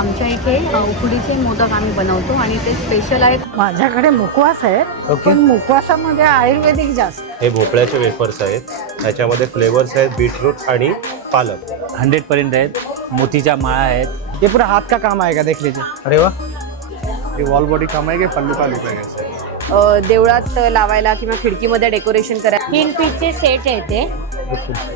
आमच्या इथे उकडीचे मोदक आम्ही बनवतो आणि ते स्पेशल आहेत. माझ्याकडे मुखवास आहे, पण मुखवासामध्ये आयुर्वेदिक जास्त. हे भोपळ्याचे वेफर्स आहेत, त्याच्यामध्ये फ्लेवर्स आहेत बीटरूट आणि पालक. 100 पर्यंत आहेत. मोतीच्या माळा आहेत. ये पूरा हाथ का काम आएगा, देख लीजिए। अरे वा, हे वॉल बॉडी काम आहे की पल्लू का लुक आहे? देवळात लावायला किंवा खिडकीमध्ये डेकोरेशन करायला. 3 पीसचे सेट आहे ते,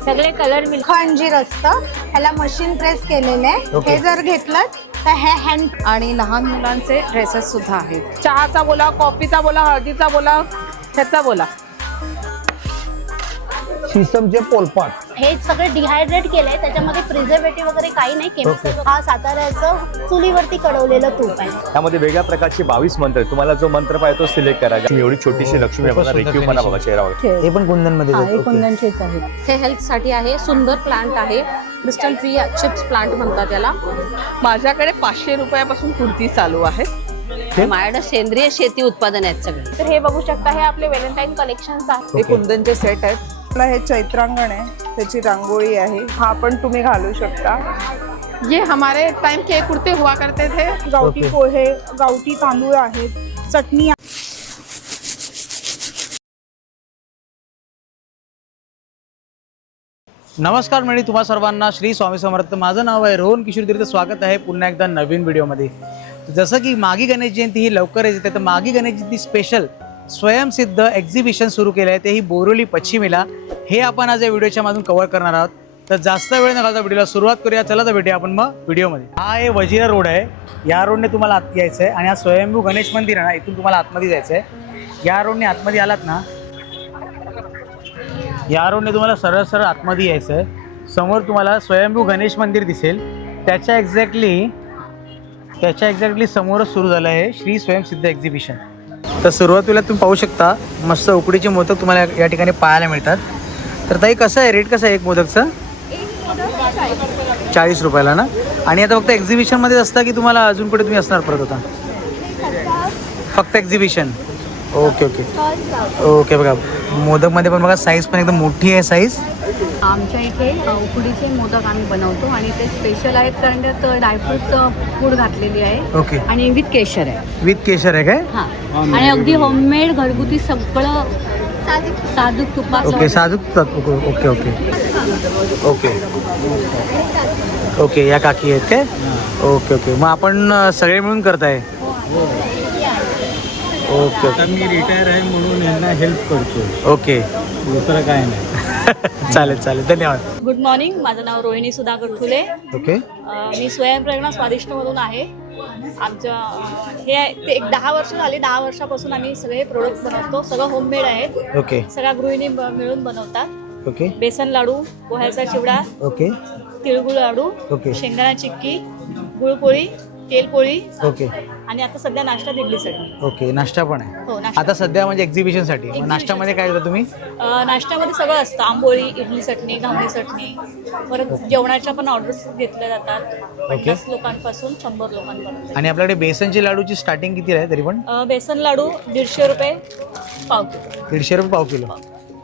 सगळे कलर मिळतात. खंजीर असतं, ह्याला मशीन प्रेस केलेलं आहे. हे जर घेतलं तर हे हँड. आणि लहान मुलांचे ड्रेसेस सुद्धा आहेत. चहाचा बोला, कॉफीचा बोला, हळदीचा बोला, ह्याचा बोला. शीशमचे पोलपाट हे सगळे डिहायड्रेट केलंय, त्याच्यामध्ये प्रिझर्वेटिव्ह वगैरे काही नाही, केमिकल. हा साताऱ्याचं चुलीवरती कडवलेलं तूप आहे. त्यामध्ये वेगळ्या प्रकारचे 22 मंत्र आहेत. तुम्हाला जो मंत्र पाहिजे तो सिलेक्ट करा. एवढी छोटीशी लक्ष्मी आहे, रेखीव पण बघा चेहऱ्यावर. हे पण कुंदन मध्ये कुंदनचेच आहेत. हे हेल्थसाठी आहे. सुंदर प्लांट आहे, क्रिस्टल ट्री चिप्स प्लांट म्हणतात त्याला. माझ्याकडे 500 रुपयापासून कुर्ती चालू आहे. माझ्याकडे सेंद्रिय शेती उत्पादन आहेत सगळे. तर हे बघू शकता, हे आपले व्हॅलेंटाईन कलेक्शन्स आहेत. हे कुंदनचे सेट आहेत. हे चैत्रांगण आहे, त्याची रांगोळी आहे. हा पण तुम्ही घालू शकता. ये हमारे टाइम के कुर्ते हुआ करते थे. गावठी पोहे, गावठी तांदूळ आहेत, चटणी. नमस्कार मंडळी, तुम्हा सर्वांना श्री स्वामी समर्थ. माझं नाव आहे रोहन किशोर तीर्थ. स्वागत आहे पुन्हा एकदा नवीन व्हिडिओमध्ये. जसं की मागी गणेश जयंती ही लवकरच येते, तर मागी गणेश जयंती स्पेशल स्वयंसिद्ध एक्झिबिशन सुरू केलं आहे, तेही बोरिवली पश्चिमेला. हे आपण आज या व्हिडिओच्या मधून कव्हर करणार आहोत. तर जास्त वेळ न घालता व्हिडिओला सुरुवात करूया. चला तर भेटूया आपण मग व्हिडिओमध्ये. हा आहे वजिरा रोड आहे. या रोडने तुम्हाला आत यायचं आहे आणि हा स्वयंभू गणेश मंदिर आहे ना, इथून तुम्हाला आतमध्ये जायचं आहे. या रोडने आतमध्ये आलात ना, या रोडने तुम्हाला सरळ सरळ आतमध्ये यायचं आहे. समोर तुम्हाला स्वयंभू गणेश मंदिर दिसेल. त्याच्या एक्झॅक्टली समोरच सुरू झालं आहे श्री स्वयंसिद्ध एक्झिबिशन. तर सुरुवातीला तुम्ही पाहू शकता, मस्त उकडीचे मोदक तुम्हाला या ठिकाणी पाहायला मिळतात. तर ताई, कसं आहे रेट, कसं आहे एक मोदकचं? 40 रुपयाला ना. आणि आता फक्त एक्झिबिशनमध्येच असता की तुम्हाला अजून कुठे तुम्ही असणार परत होता? फक्त एक्झिबिशन. Okay okay okay. बघा मोदकमध्ये पण बघा साईज पण एकदम मोठी आहे साईज. आमच्या इथे उकडीचे मोदक आम्ही बनवतो आणि ते स्पेशल आहेत कारण त्यात ड्रायफ्रूटचं पूड घातलेली आहे. ओके. आणि विथ केशर आहे. विथ केशर आहे काय? हां. आणि अगदी होममेड घरगुती सगळं साजूक तुपात. ओके, साजूक. Okay okay okay okay. या काकी आहेत काय? Okay okay. मग आपण सगळे मिळून करताय? Okay okay. मी रिटायर आहे म्हणून यांना हेल्प करतो. ओके, दुसरं काय नाही. चालेल चालेल, धन्यवाद. गुड मॉर्निंग, माझं नाव रोहिणी सुधाकर ठुले. ओके. मी स्वयंप्रेरणा स्वादिष्टमधून आहे. आमच्या हे ते एक 10 वर्ष झाली. 10 वर्षापासून आम्ही सगळे प्रोडक्ट बनवतो. सगळं होममेड आहेत. ओके सगळ्या गृहिणी मिळून बनवतात. ओके बेसन लाडू, पोह्याचा चिवडा, ओके तिळगुळ लाडू, ओके शेंगदाणा चिक्की, गुळपोळी, तेलपोळी ओके आणि आता सध्या नाश्ता इडली चटणी. ओके. नाश्ता पण आहे हो, नाश्ता. आता सध्या म्हणजे एक्झिबिशनसाठी. मग नाश्त्यामध्ये काय देता तुम्ही? नाश्त्यामध्ये सगळं असतं. आंबोळी, इडली चटणी, घावणी चटणी. परत जेवणाच्या पण ऑर्डर्स घेतल्या जातात. 50 लोकांपासून 100 लोकांपर्यंत. आणि आपल्याकडे बेसनची लाडूची स्टार्टिंग किती आहे तरी पण? बेसन लाडू 150 रुपये पाव किलो. 150 रुपये पाव किलो.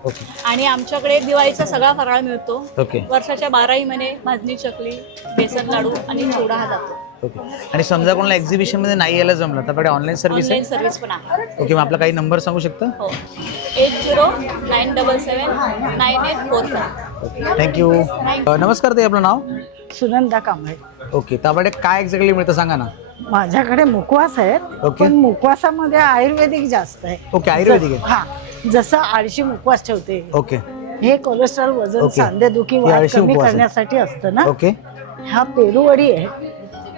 ओके आणि आमच्याकडे दिवाळीचा सगळा फराळ मिळतो. ओके वर्षाच्या 12ही महिने भाजणी चकली, बेसन लाडू आणि चिवडा हा जातो. ओके. आणि समजा कोणाला एक्झिबिशनमध्ये नाही यायला जमलं तर आपल्याकडे ऑनलाईन सर्व्हिस ऑनलाईन आहे? सर्व्हिस पण आहे. ओके. मग आपला काही नंबर सांगू शकता? हो, 80977984. Okay, thank you. नमस्कार ताई, आपलं नाव? सुनंदा कांबळे. ओके. तर आपल्याकडे काय एक्झॅक्टली मिळतं सांगा ना. माझ्याकडे मुखवास आहेत, ओके. पण मुखवासामध्ये आयुर्वेदिक जास्त आहे. ओके, आयुर्वेदिक आहे. हा, जसं आळशी मुखवास ठेवते. ओके हे कोलेस्ट्रॉल, वजन, ओके. सांधेदुखी हे वाढ आळशी कमी मुखवास आहे. करण्यासाठी असतं ना. ओके हा पेरूवडी आहे,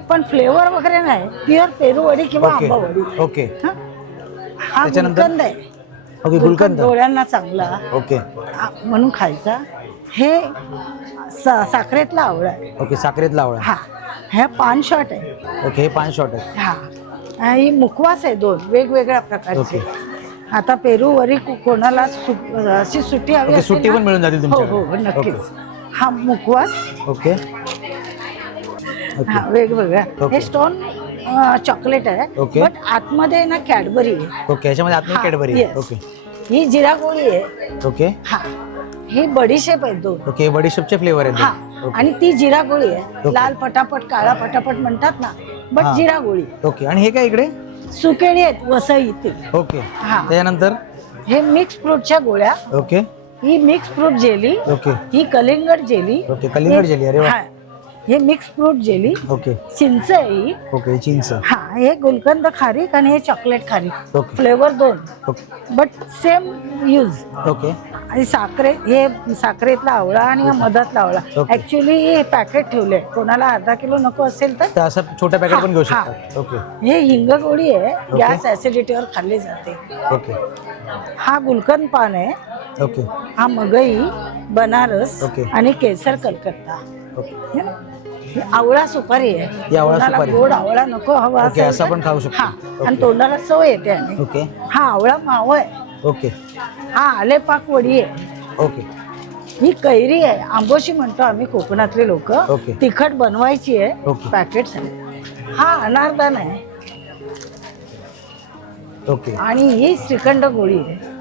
पण फ्लेवर वगैरे नाही. प्युअर पेरूवडी किंवा ओके आंबावडी. ओके हा, हा त्याच्यानंतर? गुलकंद आहे. ओके. गुलकंद. डोळ्यांना चांगला ओके म्हणून खायचा. हे साखरेतला आवळा आहे. ओके. साखरेतला आवळा. हा, हे पान शॉट आहे. ओके. हे 5 शॉट आहे. हा, ही मुखवास आहे 2 वेगवेगळ्या प्रकारचे. ओके. आता पेरूवरी कोणाला अशी सुट्टी हवी ओके, असेल सुट्टी ना? पण मिळून जातील हो तुमच्याकडे. हो, नक्कीच. ओके. हा मुखवास. ओके हा, वेगवेगळ्या. ओके. हे स्टोन चॉकलेट आहे, ओके. बट आतमध्ये ना कॅडबरी आहे. ओके. याच्यामध्ये आतमध्ये हा, कॅडबरी आहे. yes. ओके ही जिरा गोळी आहे. ओके हा, ही बडीशेप आहे 2. ओके. बडीशेपचे फ्लेवर आहेत. हा, ओके. आणि ती जिरा गोळी आहे. ओके. लाल पटापट, काळा पटापट म्हणतात ना, बट हा. जिरा गोळी. ओके. आणि हे काय इकडे? सुकेळी आहेत वसईतील. ओके. हा. त्यानंतर हे मिक्स फ्रूटच्या गोळ्या. ओके. ही मिक्स फ्रूट जेली. ओके. ही कलिंगड जेली. ओके. कलिंगड जेली. अरे वा. हा. हे मिक्स फ्रूट जेली. ओके. चिंच आहे ही. ओके. चिंच. हा. हे गुलकंद खारीक आणि हे चॉकलेट खारीक. Okay. Flavour 2 okay. But same use. Okay. आणि हे साखरेतला आवळा आणि हा मधातला आवळा. ओके. ऍक्च्युली हे पॅकेट ठेवले, कोणाला अर्धा किलो नको असेल तर तर असं छोट्या पॅकेट पण घेऊ हा. शकतात. ओके. हे हिंग गोळी आहे, गॅस ऍसिडिटीवर खाल्ली जाते. ओके. हा गुलकंद पान आहे. ओके. हा मगई, बनारस ओके. आणि केसर कलकत्ता. ओके. हे ना? ही आवळा सुपारी आहे. ही आवळा कोणाला सुपारी. गोड आवळा नको हवा ओके. असेल असं तर- आपण खाऊ शकतो. हा. ओके. आणि तोंडाला चव येते. आणि ओके. हा आवळा माव आहे. ओके. हा आलेपाक वडी आहे. ओके. ही कैरी आहे, आंबोशी म्हणतो आम्ही कोकणातले लोक. ओके. तिखट बनवायची आहे. ओके. पॅकेट. हा अनारदान आहे. ओके. आणि ही श्रीखंड गोळी आहे.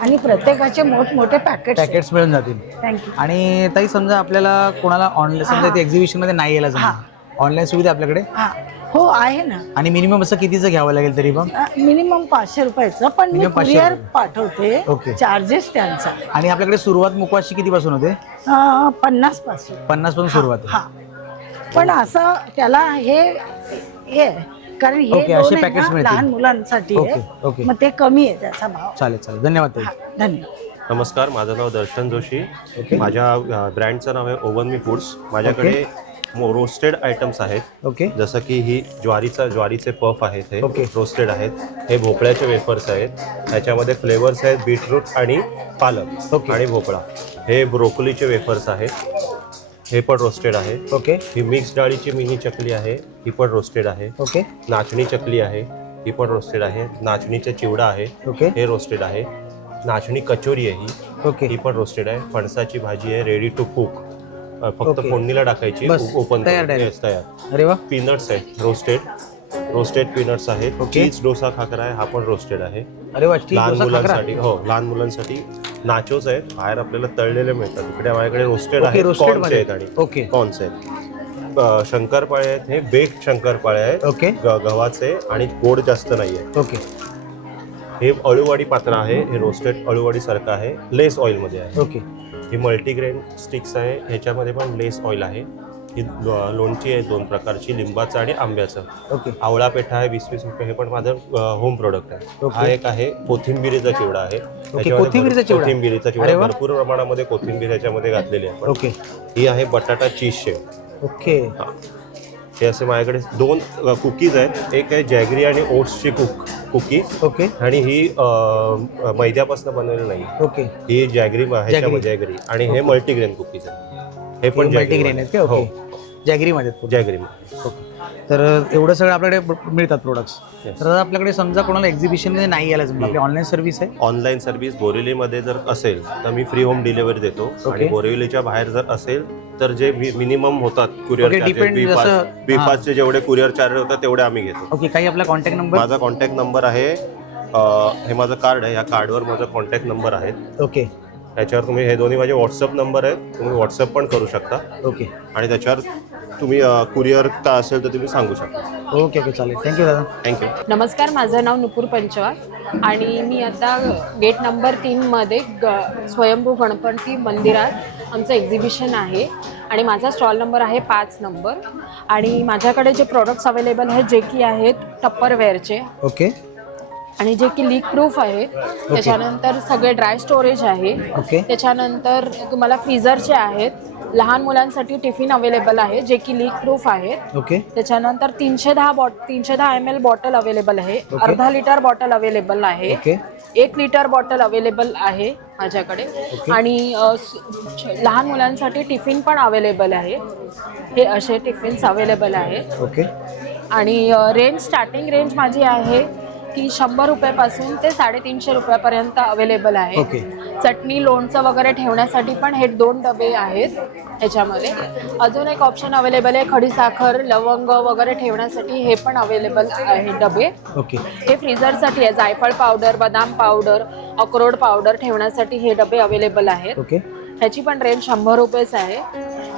आणि प्रत्येकाचे मोठमोठे पॅकेट्स मिळून जातील. थँक्यू. आणि ताई समजा आपल्याला कोणाला ऑनलाईन समजा ते एक्झिबिशन मध्ये नाही यायला हा. जमणार, ऑनलाईन सुविधा आपल्याकडे? हा हो आहे ना. आणि मिनिमम असं कितीचं घ्यावं लागेल तरी पण? मिनिमम 500 रुपयाचं, पण मी Minimum 500 कुरिअर रुपये. पाठवते. ओके. चार्जेस त्यांचा आणि आपल्याकडे सुरुवात मुखवासची कितीपासून होते? 50 पासून. 50 पासून सुरुवात आहे. हा. पण असं त्याला हे कारण हे ओके, दोन असे आहे पॅकेट्स ना, मिळतील. लहान मुलांसाठी ओके, आहे. ओके. मग ते कमी आहे त्याचा भाव. चालेल चालेल. धन्यवाद ताई. हा, धन्यवाद. नमस्कार, माझं नाव दर्शन जोशी. ओके. माझ्या ब्रँडचं नाव आहे ओवन मी फूड्स. माझ्याकडे रोस्टेड आयटम्स आहेत. ओके. जसं की ही ज्वारीचे पफ आहेत, हे ओके. रोस्टेड आहेत. हे भोपळ्याचे वेफर्स आहेत. ह्याच्यामध्ये फ्लेवर्स आहेत बीटरूट आणि पालक ओके. आणि भोपळा. हे ब्रोकोलीचे वेफर्स आहेत, हे पण रोस्टेड आहे. ओके. ही मिक्स डाळीची मिनी चकली आहे, ही पण रोस्टेड आहे. ओके. नाचणी चकली आहे, ही पण रोस्टेड आहे. नाचणीचा चिवडा आहे, ओके. हे रोस्टेड आहे. नाचणी कचोरी आहे ओके. ही पण रोस्टेड आहे. फणसाची भाजी आहे, रेडी टू कुक. फक्त ओके. फोडणीला टाकायची, बस, ओपन तयार करून. direct. Yes, तयार. अरे वा. पीनट्स आहेत रोस्टेड पीनट्स आहेत. ओके. चीज डोसा खाकरा आहे, हा पण रोस्टेड आहे. अरे वा. ठीक. लहान डोसा खाकरा. मुलांसाठी लहान मुलांसाठी नाचोस आहेत. बाहेर आपल्याला तळलेले मिळतात. इकडे माझ्याकडे रोस्टेड ओके, आहेत, roasted कॉर्न्स मध्ये. आहेत आणि ओके. कॉर्न्स आहेत. शंकरपाळे आहेत, हे बेक्ड शंकरपाळे आहेत. ओके. गव्हाचे आणि गोड जास्त नाहीये. ओके. हे अळूवाडी पात्र आहे, हे रोस्टेड अळूवाडी सारखं आहे, लेस ऑइल मध्ये आहे. ओके. ही मल्टीग्रेन स्टिक्स आहे, ह्याच्यामध्ये पण लेस ऑइल आहे. ही लोणची आहे 2 प्रकारची, लिंबाचं आणि आंब्याचं. ओके. आवळा पेठा आहे 20-20 रुपये, हे पण माझं होम प्रोडक्ट आहे. ओके. हा एक आहे कोथिंबिरीचा चिवडा आहे. ह्याच्यामध्ये कोथिंबिरीचा चिवडा? कोथिंबिरीचा अरे चिवडा वा. भरपूर प्रमाणामध्ये कोथिंबीर ह्याच्यामध्ये घातलेली आहे. ओके. ही आहे बटाटा चीज शेव. ओके. हे असे माझ्याकडे 2 कुकीज आहेत. एक आहे जॅगरी आणि ओट्सची कुकीज. ओके. आणि ही मैद्यापासून बनवलेली नाही. ओके. ही जॅगरी आणि हे मल्टीग्रेन कुकीज आहे. हे पण मल्टीग्रेन आहेत का? ओके. जॅगरी मध्ये. जॅगरी. तर एवढं सगळं आपल्याकडे मिळतात प्रोडक्ट्स. Yes. तर आपल्याकडे समजा कोणाला एक्झिबिशन मध्ये नाही यायला जमलं, आपली ऑनलाईन सर्व्हिस आहे? ऑनलाईन सर्व्हिस बोरिवलीमध्ये जर असेल तर मी फ्री होम डिलिव्हरी देतो. ओके. आणि बोरिवलीच्या बाहेर जर असेल तर जे मिनिमम होतात कुरिअर ओके, depend जसं- बी5चे जेवढे कुरिअर चार्जेस होतात तेवढे आम्ही घेतो. ओके. काही आपला कॉन्टॅक्ट नंबर? माझा कॉन्टॅक्ट नंबर आहे, हे माझं कार्ड आहे, या कार्डवर माझा कॉन्टॅक्ट नंबर आहे. ओके. त्याच्यावर तुम्ही, हे दोन्ही माझे व्हॉट्सअप नंबर आहेत, तुम्ही व्हॉट्सअप पण करू शकता. ओके. आणि त्याच्यावर तुम्ही कुरिअर का असेल तर तुम्ही सांगू शकता. ओके. ओके. चालेल. थँक्यू दादा. थँक्यू. नमस्कार, माझं नाव नुपूर पंचवार आणि मी आता गेट नंबर 3मध्ये स्वयंभू गणपती मंदिरात आमचं एक्झिबिशन आहे आणि माझा स्टॉल नंबर आहे 5 नंबर. आणि माझ्याकडे जे प्रोडक्ट्स अवेलेबल आहेत जे की आहेत टप्परवेअरचे ओके. आणि जे की लीक प्रूफ आहेत. त्याच्यानंतर सगळे ड्राय स्टोरेज आहे. ओके. त्याच्यानंतर तुम्हाला फ्रीझरचे आहेत. लहान मुलांसाठी टिफिन अवेलेबल आहे जे की लीक प्रूफ आहेत. ओके. त्याच्यानंतर 310 ml बॉटल अवेलेबल आहे. अर्धा लिटर बॉटल अवेलेबल आहे. ओके. 1 लिटर बॉटल अवेलेबल आहे माझ्याकडे. आणि लहान मुलांसाठी टिफिन पण अवेलेबल आहे. हे असे टिफिन्स अवेलेबल आहेत. ओके. आणि स्टार्टिंग रेंज माझी आहे की 100 रुपयापासून ते 350 रुपयापर्यंत अवेलेबल आहे. ओके. चटणी लोणचं वगैरे ठेवण्यासाठी पण हे 2 डबे आहेत ह्याच्यामध्ये. अजून एक ऑप्शन अवेलेबल आहे खडीसाखर लवंग वगैरे ठेवण्यासाठी, हे पण अवेलेबल आहे डबे. ओके. हे फ्रीझरसाठी आहे. जायफळ पावडर, बदाम पावडर, अक्रोड पावडर ठेवण्यासाठी हे डबे अवेलेबल आहेत. ओके. ह्याची पण रेंज 100 रुपयेच आहे.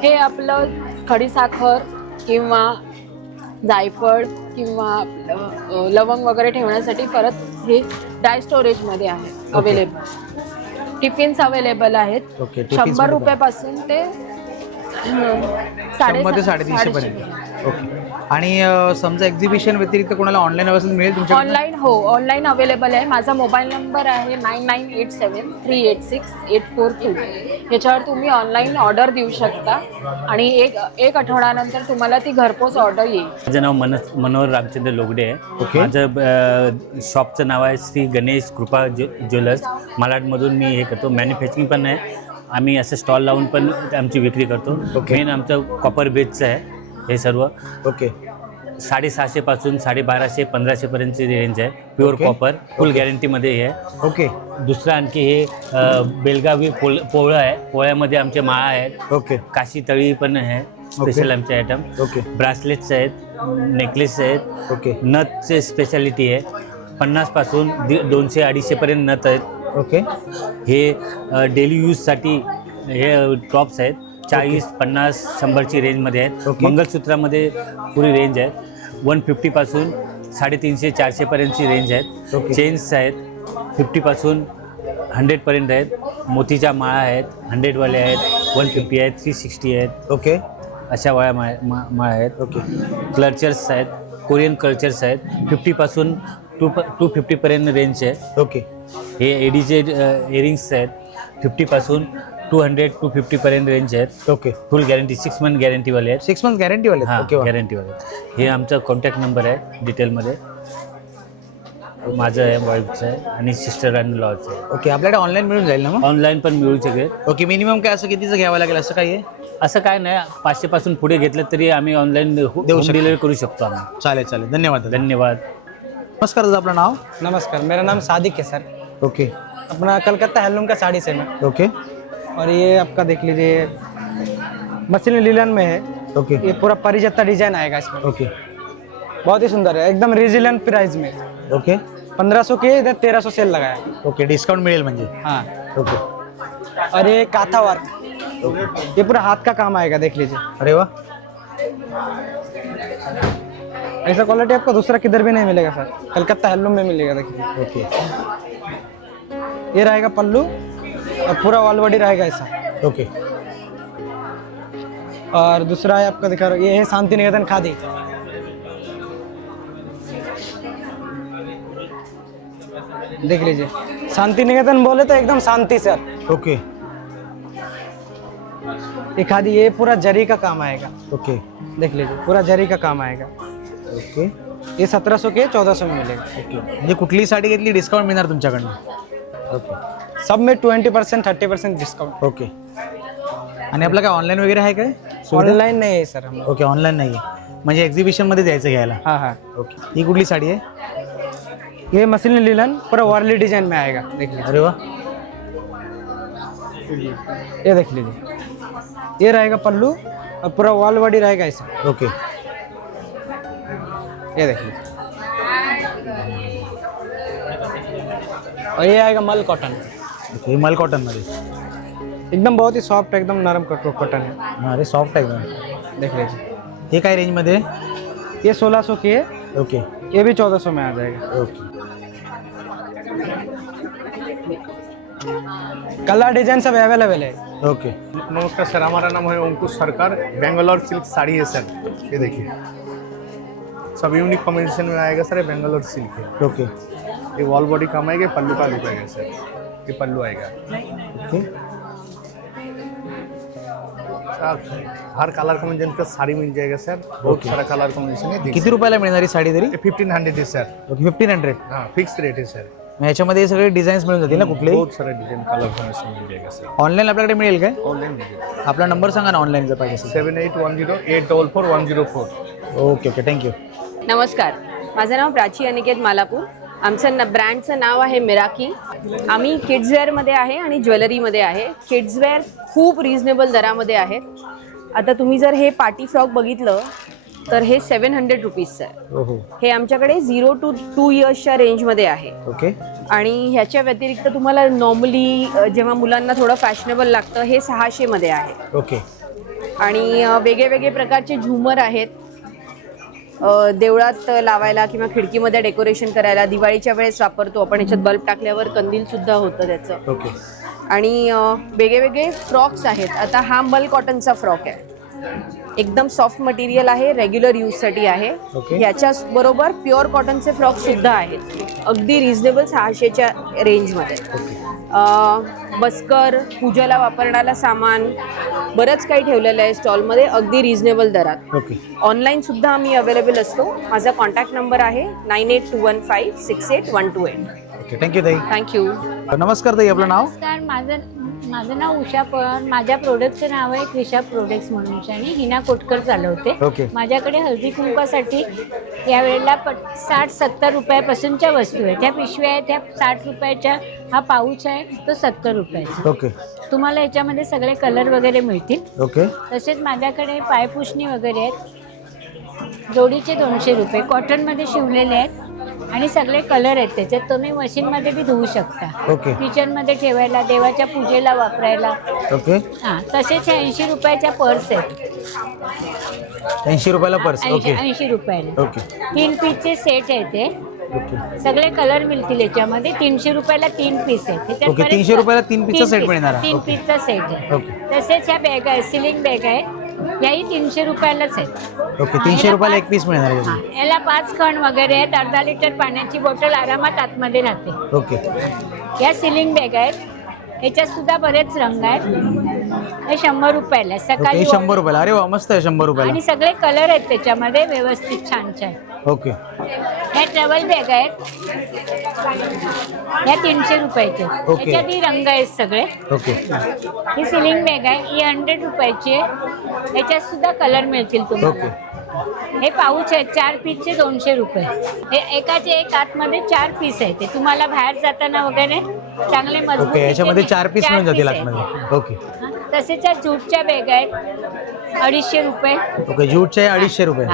हे आपलं खडीसाखर किंवा जायफळ किंवा लवंग वगैरे ठेवण्यासाठी परत हे ड्राय स्टोरेजमध्ये आहे अवेलेबल. टिफिन्स अवेलेबल आहेत ओके, टिफिन्स 100 रुपयापासून ते 100 ते 350 पर्यंत. ओके. आणि समजा एक्झिबिशन व्यतिरिक्त कोणाला ऑनलाईन अवेलेबल मिळेल तुमच्या? ऑनलाईन हो, ऑनलाईन अवेलेबल आहे. माझा मोबाईल नंबर आहे 9987386842. याच्यावर तुम्ही ऑनलाईन ऑर्डर देऊ शकता आणि एक आठवड्यानंतर तुम्हाला ती घरपोच ऑर्डर येईल. माझं नाव मनोहर रामचंद्र लोगडे आहे. माझं शॉपचं नाव आहे श्री गणेश कृपा ज्वेलर्स. मालाडमधून मी हे करतो, मॅन्युफॅक्चरिंग पण आहे. आम्ही असं स्टॉल लावून पण आमची विक्री करतो. मेन आमचं कॉपर बेसचं आहे हे सर्व. ओके. 750 पासून 1250 1500 पर्यंतची रेंज आहे. प्युअर कॉपर, फुल गॅरंटीमध्ये हे आहे. ओके. दुसरं आणखी हे बेलगावी पोळं आहे. पोळ्यामध्ये आमचे माळा आहेत. ओके. काशी तळी पण आहे स्पेशल आमचे आयटम. ओके. ब्रासलेट्स आहेत, नेकलेस आहेत. ओके. नथचे स्पेशालिटी आहे. 50 पासून 200-250 पर्यंत नथ आहेत. ओके. हे डेली यूजसाठी हे टॉप्स आहेत. 40, 50, 100ची रेंजमध्ये आहेत. ओके. मंगलसूत्रामध्ये पुरी रेंज आहे. 150 पासून 350, 400 पर्यंतची रेंज आहेत. ओके. चेन्स आहेत 50 पासून 100 पर्यंत आहेत. मोतीच्या माळा आहेत, 100 वाले आहेत, 150 आहेत, 360 आहेत. ओके. अशा वाळ्या माळा आहेत. ओके. क्लचर्स आहेत, कोरियन क्लचर्स आहेत. 50 पासून 250 पर्यंत रेंज आहे. ओके. हे एडीचे इयरिंग्स आहेत. 50 पासून 200-250 पर्यंत रेंज आहेत. ओके. फुल गॅरंटी 6 मंथ गॅरंटीवाले आहेत. 6 मंथ गॅरंटीवाले? हां, ओके. गॅरंटीवाले आहेत. हे आमचा कॉन्टॅक्ट नंबर आहे डिटेलमध्ये. माझं आहे, वाईफचं आहे आणि सिस्टर आणि लॉचं आहे. ओके. आपल्याकडे ऑनलाईन मिळून जाईल ना मग? ऑनलाईन पण मिळू शकेल. ओके. मिनिमम काय असं कितीचं घ्यावं लागेल असं काही आहे? असं काय नाही, 500 पासून पुढे घेतलं तरी आम्ही ऑनलाईन होम शकतो. डिलिव्हरी करू शकतो आम्ही. चालेल चालेल. धन्यवाद. धन्यवाद. नमस्कार दादा, आपलं नाव? नमस्कार, मेरा नाम सादिक है सर. ओके. अपना कलकत्ता हैंडलूम का साड़ी से मैं. ओके. और ये आपका देख लीजिए मसलिन लिलन में है. ओके. ये पूरा परिजत्ता डिजाइन आएगा इसमें. ओके. बहुत ही सुंदर है, एकदम रिजिलेंट प्राइस में. ओके. 1500 के इधर 1300 सेल लगाया है. ओके. डिस्काउंट मिळेल म्हणजे? हाँ. ओके. और ये काथा वर्क, ये पूरा हाथ का काम आएगा, देख लीजिए. अरे वाह. ऐसा क्वालिटी आपको दूसरा किधर भी नहीं मिलेगा सर, कलकत्ता हैंडलूम में मिलेगा. देखिए ओके. ये रहेगा पल्लू और पूरा वॉल बॉडी रहेगा ऐसा. ओके. और दूसरा है आपका दिखा रहा हूं, ये है शांति निकेतन खादी. देख लीजिए, शांति निकेतन बोले तो एकदम शांति सर. ओके. ये खादी, ये पूरा जरी का काम आएगा. ओके. देख लीजिए, पूरा जरी का काम आएगा. ओके. ये 1700 के 1400 में मिलेगा. ओके. म्हणजे कुठलीही साडी घेतली डिस्काउंट मिळणार तुमच्याकडनं? ओके. सब में 20% 30% डिस्काउंट. ओके. आणि आपलं काय ऑनलाईन वगैरे आहे काय? ऑनलाइन नहीं है सर हम. ओके. ऑनलाईन नाही आहे म्हणजे एक्झिबिशनमध्ये जायचं घ्यायला? हाँ हाँ. ओके. ही कुठली साडी आहे? ये मसलिन लिलन पूरा वार्ली डिजाइन में आएगा. देख लीजिए. अरे वाह. ये देख लीजिए, ये रहेगा पल्लू और पूरा वॉल बॉडी रहेगा ऐसा. ओके. ये देख लीजिए. और ये आएगा मल कॉटन, ओके. मल कॉटनमध्ये? एकदम बहुत ही सॉफ्ट, एकदम नरम कॉटन है. हां. अरे सॉफ्ट आहे एकदम. देख लीजिए. हे काय रेंजमध्ये? ये 1600 की है, ओके. ये भी 1400 में आ जाएगा. ओके. कलर डिजाइन सब अवेलेबल है. ओके. नमस्कार सर, हमारा नाम है अंकुश सरकार. बेंगलोर सिल्क साड़ी है सर, ये देखिए सब यूनिक कॉम्बिनेशन में आएगा सर. ये बेंगलोर सिल्क है. ओके. ये वॉल बॉडी काम आएगा, पल्लू का लुक आएगा सर. ये पल्लू आएगा. ओके. सर, हर कलर कॉम्बिनेशन का साड़ी मिल जाएगा सर. बहुत सारा कलर कॉम्बिनेशन है. किती रुपयाला मिळणार ही साडी तरी? 1500 है सर. ओके. 1500. हाँ, फिक्स रेट है सर. ह्याच्यामध्ये सगळे डिझाईन्स मिळून जातील ना कुठले? बहुत सारा डिजाइन कलर कॉम्बिनेशन मिल जाएगा सर. ऑनलाईन आपल्याकडे मिळेल काय? ऑनलाइन मिल आपला नंबर सांगा ना ऑनलाईन जर पाहिजे असेल. 7810844104. ओके. ओके. थँक्यू. नमस्कार, माझं नाव प्राची अनिकेत मालापूर. आमचं ब्रँडचं नाव आहे मिराकी. आम्ही किड्सवेअरमध्ये आहे आणि ज्वेलरीमध्ये आहे. किड्सवेअर खूप रिजनेबल दरामध्ये आहेत. आता तुम्ही जर हे पार्टी फ्रॉक बघितलं तर हे 700 रुपीजचं आहे. ओहो. हे आमच्याकडे 0 to 2 इयर्सच्या रेंजमध्ये आहे. ओके. आणि ह्याच्या व्यतिरिक्त तुम्हाला नॉर्मली जेव्हा मुलांना थोडं फॅशनेबल लागतं हे 600मध्ये आहे. ओके. आणि वेगळे वेगळे प्रकारचे झुमर आहेत. देवळात लावायला किंवा खिडकीमध्ये डेकोरेशन करायला दिवाळीच्या वेळेस वापरतो आपण. याच्यात बल्ब टाकल्यावर कंदील सुद्धा होतं त्याचं. ओके. आणि वेगळे फ्रॉक्स आहेत. आता हा मल कॉटनचा फ्रॉक आहे, एकदम सॉफ्ट मटेरियल आहे, रेग्युलर यूजसाठी आहे. याच्या बरोबर प्युअर कॉटनचे फ्रॉक सुद्धा आहेत, अगदी रिझनेबल 600च्या रेंजमध्ये. बस्कर, पूजेला वापरणारा सामान, बरंच काही ठेवलेलं आहे स्टॉलमध्ये अगदी रिझनेबल दरात. ऑनलाईन सुद्धा आम्ही अवेलेबल असतो. माझा कॉन्टॅक्ट नंबर आहे 9821568128. थँक्यू ताई. थँक्यू. नमस्कार ताई, आपलं नाव? नमस्कार, माझं नाव उषा पवार. माझ्या प्रोडक्टचं नाव आहे क्रिशा प्रोडक्ट्स म्हणून आणि हिना कोटकर चालवते. माझ्याकडे हळदी कुंकासाठी यावेळेला 60-70 रुपयापासूनच्या वस्तू आहेत. त्या पिशव्या आहेत त्या 60 रुपयाच्या. हा पाऊच आहे तो 70 रुपयाचा. तुम्हाला याच्यामध्ये सगळे कलर वगैरे मिळतील. तसेच माझ्याकडे पायपुसणी वगैरे आहेत, जोडीचे 200 रुपये, कॉटनमध्ये शिवलेले आहेत आणि सगळे कलर आहेत त्याच्यात. तुम्ही मशीनमध्ये बी धुवू शकता, किचनमध्ये ठेवायला, देवाच्या पूजेला वापरायला. हां, तसेच 80 रुपयाच्या पर्स आहेत. 80 रुपयाला पर्स? 80 रुपयाला. 3 पीसचे सेट आहे ते. सगळे कलर मिळतील याच्यामध्ये. 300 रुपयाला 3 पीस आहेत. 300 रुपयाला 3 पीसचा सेट मिळणार? 3 पीसचा सेट आहे. तसेच ह्या बॅग आहे, सिलिंग बॅग आहे, याही 300 रुपयालाच आहेत. 300 रुपयाला 1 पीस मिळणार? याला 5 खण वगैरे आहेत. अर्धा लिटर पाण्याची बॉटल आरामात आतमध्ये राहते. या सिलिंग बॅग आहेत, याच्यात सुद्धा बरेच रंग आहेत. हे 100 रुपयाला. सकाळी 100 रुपयाला. अरे वा, मस्त आहे. 100 रुपयाला. आणि सगळे कलर आहेत त्याच्यामध्ये व्यवस्थित छान छान. ह्या ट्रॅव्हल बॅग आहेत, ह्या 300 रुपयाचे. याच्यातही रंग आहेत सगळे. ही सिलिंग बॅग आहे, ही 100 रुपयाची आहे. याच्यात सुद्धा कलर मिळतील तुम्हाला. हे पाऊच आहेत, 4 पीसचे 200 रुपये. हे एकाचे एक आतमध्ये 4 पीस आहे. ते तुम्हाला बाहेर जाताना वगैरे चांगले मजबूत. याच्यामध्ये 4 पीस मिळून जातील आतमध्ये. तसेच या जूटच्या बॅग आहेत, 250 रुपये. जूटच्या 250 रुपये.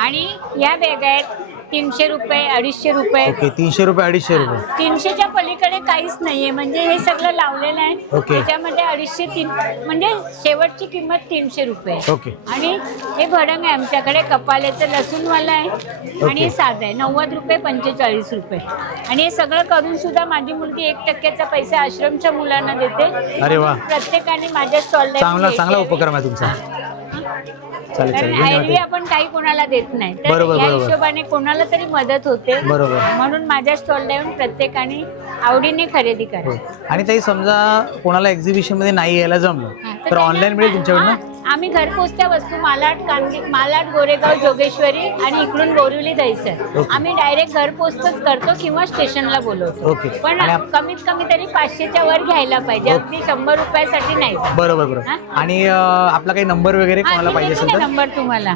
आणि या बॅग आहेत 300 रुपये, 250 रुपये. 300 रुपये, 250 रुपये. 300च्या पलीकडे काहीच नाहीये. म्हणजे हे सगळं लावलेलं आहे. त्याच्यामध्ये 250 म्हणजे शेवटची किंमत 300 रुपये. आणि हे भडंग आहे आमच्याकडे, कपालेचं लसूणवाला आहे आणि साधं आहे, 90 रुपये, 45 रुपये. आणि हे सगळं करून सुद्धा माझी मुलगी 1% पैसा आश्रमच्या मुलांना देते. अरे वा. प्रत्येकाने माझ्या स्टॉलला चांगला उपक्रम आहे तुमचा. एरवी आपण काही कोणाला देत नाही, तर या हिशोबाने कोणाला तरी मदत होते. म्हणून माझ्या स्टॉलला येऊन प्रत्येकाने आवडीने खरेदी करा. आणि ताई, समजा कोणाला एक्झिबिशन मध्ये नाही यायला जमलं तर ऑनलाईन मिळेल तुमच्याकडनं? आम्ही घरपोचच्या वस्तू मालाड, गोरेगाव, जोगेश्वरी आणि इकडून बोरिवली दहिसर. आम्ही डायरेक्ट घरपोचच करतो किंवा स्टेशनला बोलवतो. पण कमीत कमी तरी 500च्या वर घ्यायला पाहिजे, अगदी 100 रुपयासाठी नाही. बरोबर. आणि आपला काही नंबर वगैरे कोणाला पाहिजे असेल तर? नंबर तुम्हाला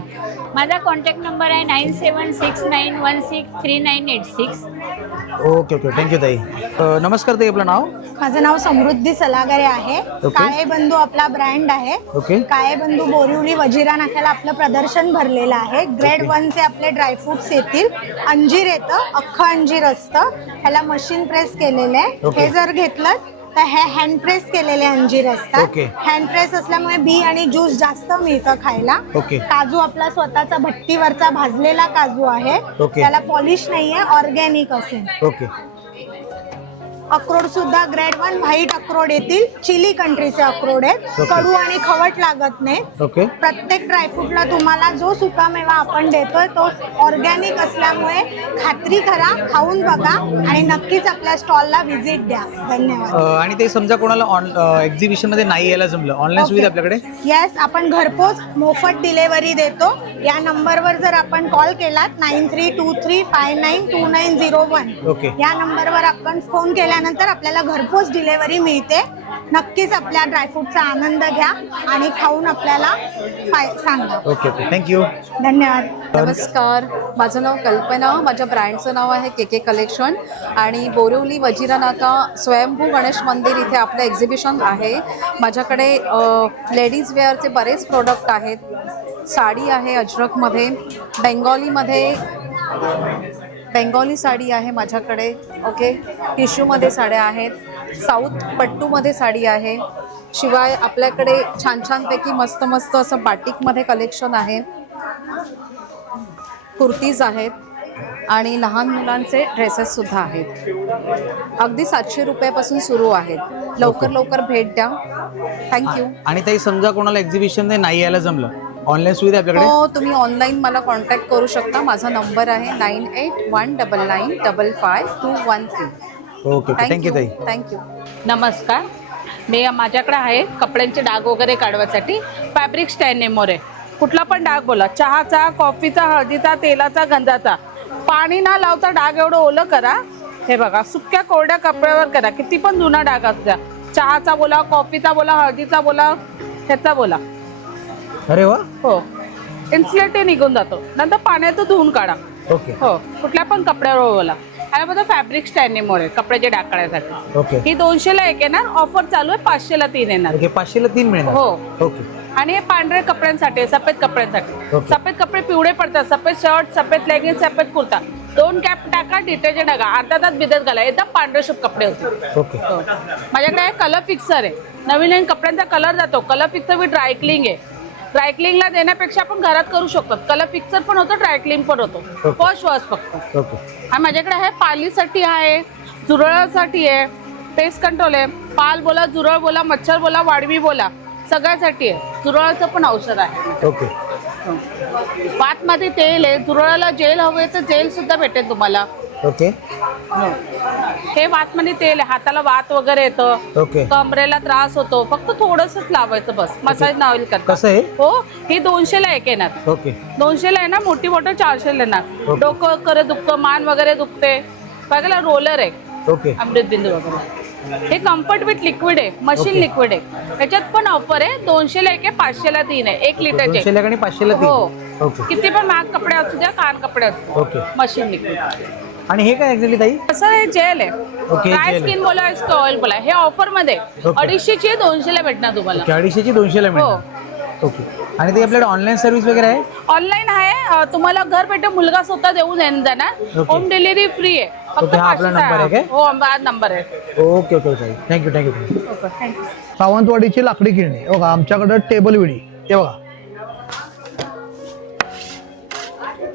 माझा कॉन्टॅक्ट नंबर आहे 9769163986. ओके. थँक्यू ताई. नमस्कार ताई, आपलं नाव? माझं नाव समृद्धी सलागरे आहे. काळे बंधू आपला ब्रँड आहे. काळे बंधू बोरिवली वजिरा नाक्याला आपलं प्रदर्शन भरलेलं आहे. ग्रेड 1चे आपले ड्रायफ्रुट्स येतील. अंजीर येतं, अख्खं अंजीर असतं. ह्याला मशीन प्रेस केलेलं आहे. हे जर घेतलं तर हे हँड प्रेस केलेले अंजीर असतात. हँड प्रेस असल्यामुळे बी आणि ज्यूस जास्त मिळतं खायला. काजू आपला स्वतःचा भट्टीवरचा भाजलेला काजू आहे, त्याला पॉलिश नाहीये, ऑर्गॅनिक असेल. अक्रोड सुद्धा ग्रेड 1 व्हाईट अक्रोड येतील. चिली कंट्रीचे अक्रोड आहेत, कडू आणि खवट लागत नाही. प्रत्येक ड्रायफ्रूटला तुम्हाला जो सुकामेवा आपण देतोय तो ऑर्गॅनिक असल्यामुळे खात्री करा, खाऊन बघा आणि नक्कीच आपल्या स्टॉलला व्हिजिट द्या. धन्यवाद. आणि ते समजा कोणाला एक्झिबिशन मध्ये नाही यायला जमलं, ऑनलाईन सुविधा आपल्याकडे? येस, आपण घरपोच मोफत डिलेव्हरी देतो. या नंबरवर जर आपण कॉल केलात 9323592901 या नंबरवर आपण फोन केल्यानंतर आपल्याला घरपोच डिलेव्हरी मिळते. नक्कीच आपल्या ड्रायफ्रूटचा आनंद घ्या आणि खाऊन आपल्याला सांगा. थँक्यू. धन्यवाद. नमस्कार, माझं नाव कल्पना. माझ्या ब्रँडचं नाव आहे के कलेक्शन आणि बोरिवली वजिरा नाका स्वयंभू गणेश मंदिर इथे आपलं एक्झिबिशन आहे. माझ्याकडे लेडीज वेअरचे बरेच प्रोडक्ट आहेत. साडी आहे अजरकमध्ये, बेंगॉली साडी आहे माझ्याकडे. टिश्यूमध्ये साड्या आहेत, साऊथ पट्टूमध्ये साडी आहे. शिवाय आपल्याकडे छान छानपैकी मस्त असं बाटिकमध्ये कलेक्शन आहे. कुर्तीज आहेत आणि लहान मुलांचे ड्रेसेससुद्धा आहेत. अगदी 700 रुपयापासून सुरू आहेत. लवकर लवकर भेट द्या. थँक्यू. आणि ताई समजा कोणाला एक्झिबिशन नाही यायला जमलं, ऑनलाईन सुविधा आपल्याकडे? हो, तुम्ही ऑनलाईन मला कॉन्टॅक्ट करू शकता. माझा नंबर आहे 9819955213. ओके, थँक्यू ताई. थँक्यू. नमस्कार. माझ्याकडे आहे कपड्यांचे डाग वगैरे काढवायसाठी फॅब्रिक स्टॅनेमोर आहे. कुठला पण डाग बोला, चहाचा, कॉफीचा, हळदीचा, तेलाचा, गंधाचा. पाणी ना लावता डाग एवढं ओलं करा. हे बघा, सुक्या कोरड्या कपड्यावर करा. किती पण जुना डाग असल्या, चहाचा बोला, कॉफीचा बोला, हळदीचा बोला, ह्याचा बोला. अरे वा. हो, इन्सुलेट निघून जातो. नंतर पाण्यातून धुवून काढा. ओके. हो, कुठल्या पण कपड्यावर बोला. ह्यामध्ये फॅब्रिक स्टॅनेमोर आहे कपड्याचे डाग काढण्यासाठी. ओके. ही 200ला 1 येणार. ऑफर चालू आहे 500ला 3 येणार. ओके, 500ला 3 मिळणार. हो. ओके. आणि हे पांढरे कपड्यांसाठी, सफेद कपड्यांसाठी. ओके. सफेद कपडे पिवळे पडतात. सफेद शर्ट, सफेद लेगिन्स, सफेद कुर्ता. 2 कॅप टाका, डिटर्जंट टाका, अर्धा तास भिजत घाला, एकदम पांढरे शुभ कपडे होते. ओके. हो. माझ्याकडे कलर फिक्सर आहे. नवीन कपड्यांचा कलर जातो. कलर फिक्सर विथ ड्रायक्लिंग आहे. ड्रायक्लिंगला देण्यापेक्षा आपण घरात करू शकतो. कलर फिक्सर पण होतो, ड्रायक्लिंग पण होतो. वॉश फक्त. ओके. आणि माझ्याकडे आहे पालीसाठी आहे, जुरळासाठी आहे, पेस्ट कंट्रोल आहे. पाल बोला, जुरळ बोला, मच्छर बोला, वाढवी बोला, सगळ्यासाठी आहे. जुरळाचं पण औषध आहे. ओके. वातमध्ये तेल आहे. जुरळाला जेल हवे तर जेल सुद्धा भेटेल तुम्हाला. ओके. हे वातमध्ये तेल आहे. हाताला वात वगैरे येतं, ओके. कमरेला त्रास होतो, फक्त थोडंसंच लावायचं बस. मसाज नावल करता. कसं आहे? हो, ही 200ला 1 येणार. ओके. 200ला येणार. मोठी बॉटल 400ला येणार. डोकं करे दुखतं, मान वगैरे दुखते, बघायला रोलर आहे. ओके. अमृत बिंदू वगैरे. हे कम्फर्ट विथ लिक्विड आहे, मशीन लिक्विड आहे. त्याच्यात पण ऑफर आहे. 200ला 1 आहे, 500ला 3 आहे. 1 लिटरचे. 200ला आणि 500ला 3. हो. ओके. किती पण महाग कपडे असू द्या, कान कपडे असू ओके. द्या, मशीन लिक्विड. आणि हे काय एक्झॅक्टली ताई? असं हे जेल आहे. ओके, ड्राय जेल आहे. स्किन बोला, ऑइल बोला. हे ऑफर मध्ये ओके. 250ची आहे, 200ला भेटणार तुम्हाला. 250ची 200ला मिळणार. ओके. आणि ते आपल्याकडे ऑनलाईन सर्व्हिस वगैरे आहे? ऑनलाईन आहे. तुम्हाला घर भेटे मुलगा स्वतः देऊन जाणार. ओके. होम डिलिव्हरी फ्री आहे. फक्त ओके, हा आपला 500 नंबर आहे काय? हो, हा नंबर आहे. ओके ओके ताई, थँक्यू थँक्यू. Okay, thank you. सावंतवाडीची लाकडी गिरणी बघा, आमच्याकडे टेबल विडी हे बघा,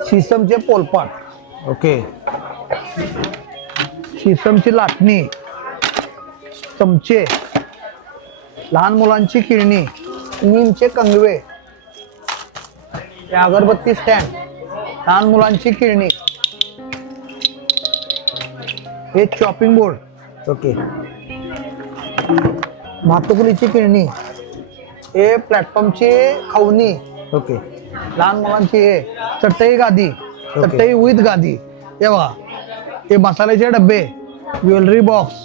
शीसमचे पोलपाट, ओके. शीसमची लाटणी, चमचे, लहान मुलांची किरणी, नीमचे कंगवे, अगरबत्ती स्टँड, लहान मुलांची किरणी, हे चॉपिंग बोर्ड, ओके. भातुकलीची किरणी, हे प्लॅटफॉर्मची खवणी, ओके. लहान मुलांची हे चटई गादी, चटई विथ गादी, हे बघा, हे मसाल्याचे डबे, ज्वेलरी बॉक्स,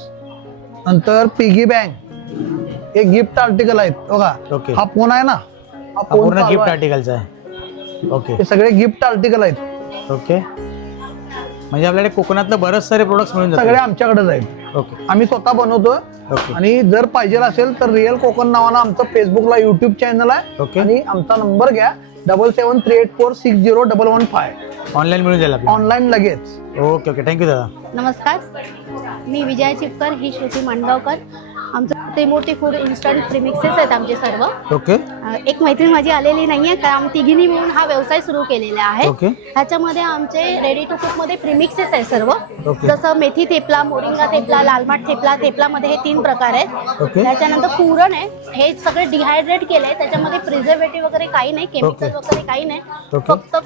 नंतर पिगी बँक, हे गिफ्ट आर्टिकल आहेत बघा. ओके. हा फोन आहे ना, हा फोन पूर्ण चालू गिफ्ट आहे. आर्टिकलचा आहे. ओके. हे सगळे गिफ्ट आर्टिकल आहेत. ओके. म्हणजे आपल्याकडे कोकणातलं बरेच सारे प्रोडक्ट्स मिळून सगळे जातात. आमच्याकडेच आहेत. ओके. आम्ही स्वतः बनवतो. ओके. आणि जर पाहिजे असेल तर रिअल कोकण नावानं आमचं फेसबुकला युट्यूब चॅनल आहे. ओके. आणि आमचा नंबर घ्या 7738460115. ऑनलाईन मिळून जाईल आपल्याला. ऑनलाईन लगेच. ओके ओके, थँक्यू दादा. नमस्कार, मी विजया चिपकर, ही श्रुती माणगावकर. आमचं त्रिमूर्ती फूड इन्स्टंट प्रीमिक्सेस आहेत आमचे सर्व. ओके. एक मैत्रीण माझी आलेली नाहीये, कारण आम्ही तिघींनी मिळून हा व्यवसाय सुरू केलेला आहे. ओके. ह्याच्यामध्ये आमचे रेडी टू कुक मध्ये प्रीमिक्सेस आहे सर्व. ओके. जसं मेथी थेपला, मोरिंगा थेपला, लालमाट थेपला, थेपलामध्ये हे 3 प्रकार आहेत. ओके. त्याच्यानंतर पुरण आहे, हे सगळे डिहायड्रेट केले, त्याच्यामध्ये प्रिझर्वेटिव्ह वगैरे काही नाही, केमिकल ओके. वगैरे काही नाही. ओके. फक्त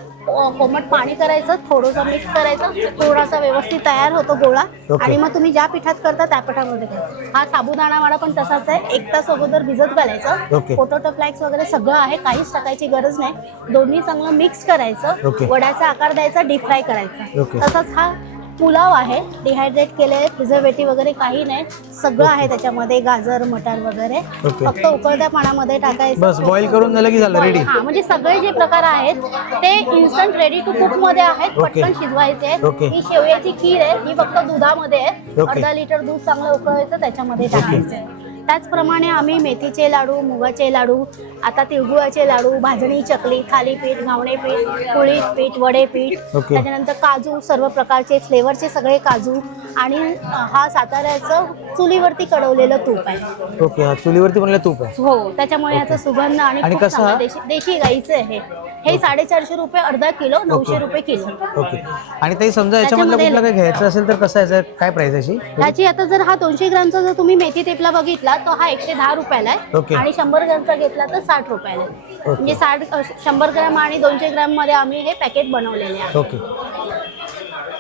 कोमट पाणी करायचं, थोडंसं मिक्स करायचं, थोडासा व्यवस्थित तयार होतो गोळा. ओके. आणि मग तुम्ही ज्या पिठात करता त्या पिठामध्ये करायचं. हा साबुदाणा वडा पण तसाच आहे. 1 तास अगोदर भिजत घालायचं. ओके. पोटॅटो फ्लॅक्स वगैरे सगळं आहे, काहीच टाकायची गरज नाही. दोन्ही चांगलं मिक्स करायचं. ओके. वड्याचा आकार द्यायचा, डीप फ्राय करायचा. ओके. तसंच हा पुलाव आहे, डिहायड्रेट केलेले, प्रिझर्वेटिव्ह वगैरे काही नाही, सगळं आहे त्याच्यामध्ये, गाजर, मटार वगैरे. ओके. फक्त उकळत्या पाण्यामध्ये टाकायचं. बस बॉईल करून झालं की झालं, रेडी. हा, म्हणजे सगळे जे प्रकार आहेत ते इन्स्टंट रेडी टू कुक मध्ये आहेत. ओके. पटकन शिजवायचे आहेत. ओके. ही शेवयाची खीर आहे, ही फक्त दुधामध्ये आहे. ओके. अर्धा लिटर दूध चांगलं उकळायचं, त्याच्यामध्ये टाकायचं आहे. त्याचप्रमाणे आम्ही मेथीचे लाडू, मुगाचे लाडू, आता तिळगुळाचे लाडू, भाजणी चकली, थालीपीठ, घावणे पीठ, कुळीत पीठ, वडे पीठ, ओके. त्याच्यानंतर काजू, सर्व प्रकारचे फ्लेवरचे सगळे काजू, आणि हा साताऱ्याचं चुलीवरती कडवलेलं तूप आहे. ओके, हा चुलीवरती बनलेलं तूप आहे. हो, त्याच्यामुळे याचा सुगंध आणि आणि खूप कसं चांगला हा? देशी गाईचं आहे. हे 450 रुपये अर्धा किलो, 900 रुपये किलो. ओके. आणि ताई समजा याच्यामधलं कुठलं काही घ्यायचं असेल तर कसं याचं काय प्राइस याची? त्याची आता जर हा 200 ग्रामचा जर तुम्ही मेथी तेपला बघितला तर हा 110 रुपयाला ओके. आहे आणि 100 ग्रामचा घेतला तर 60 रुपयाला आहे. म्हणजे 100 ग्राम आणि 200 ग्राम मध्ये आम्ही हे पॅकेट बनवलेले आहे. ओके.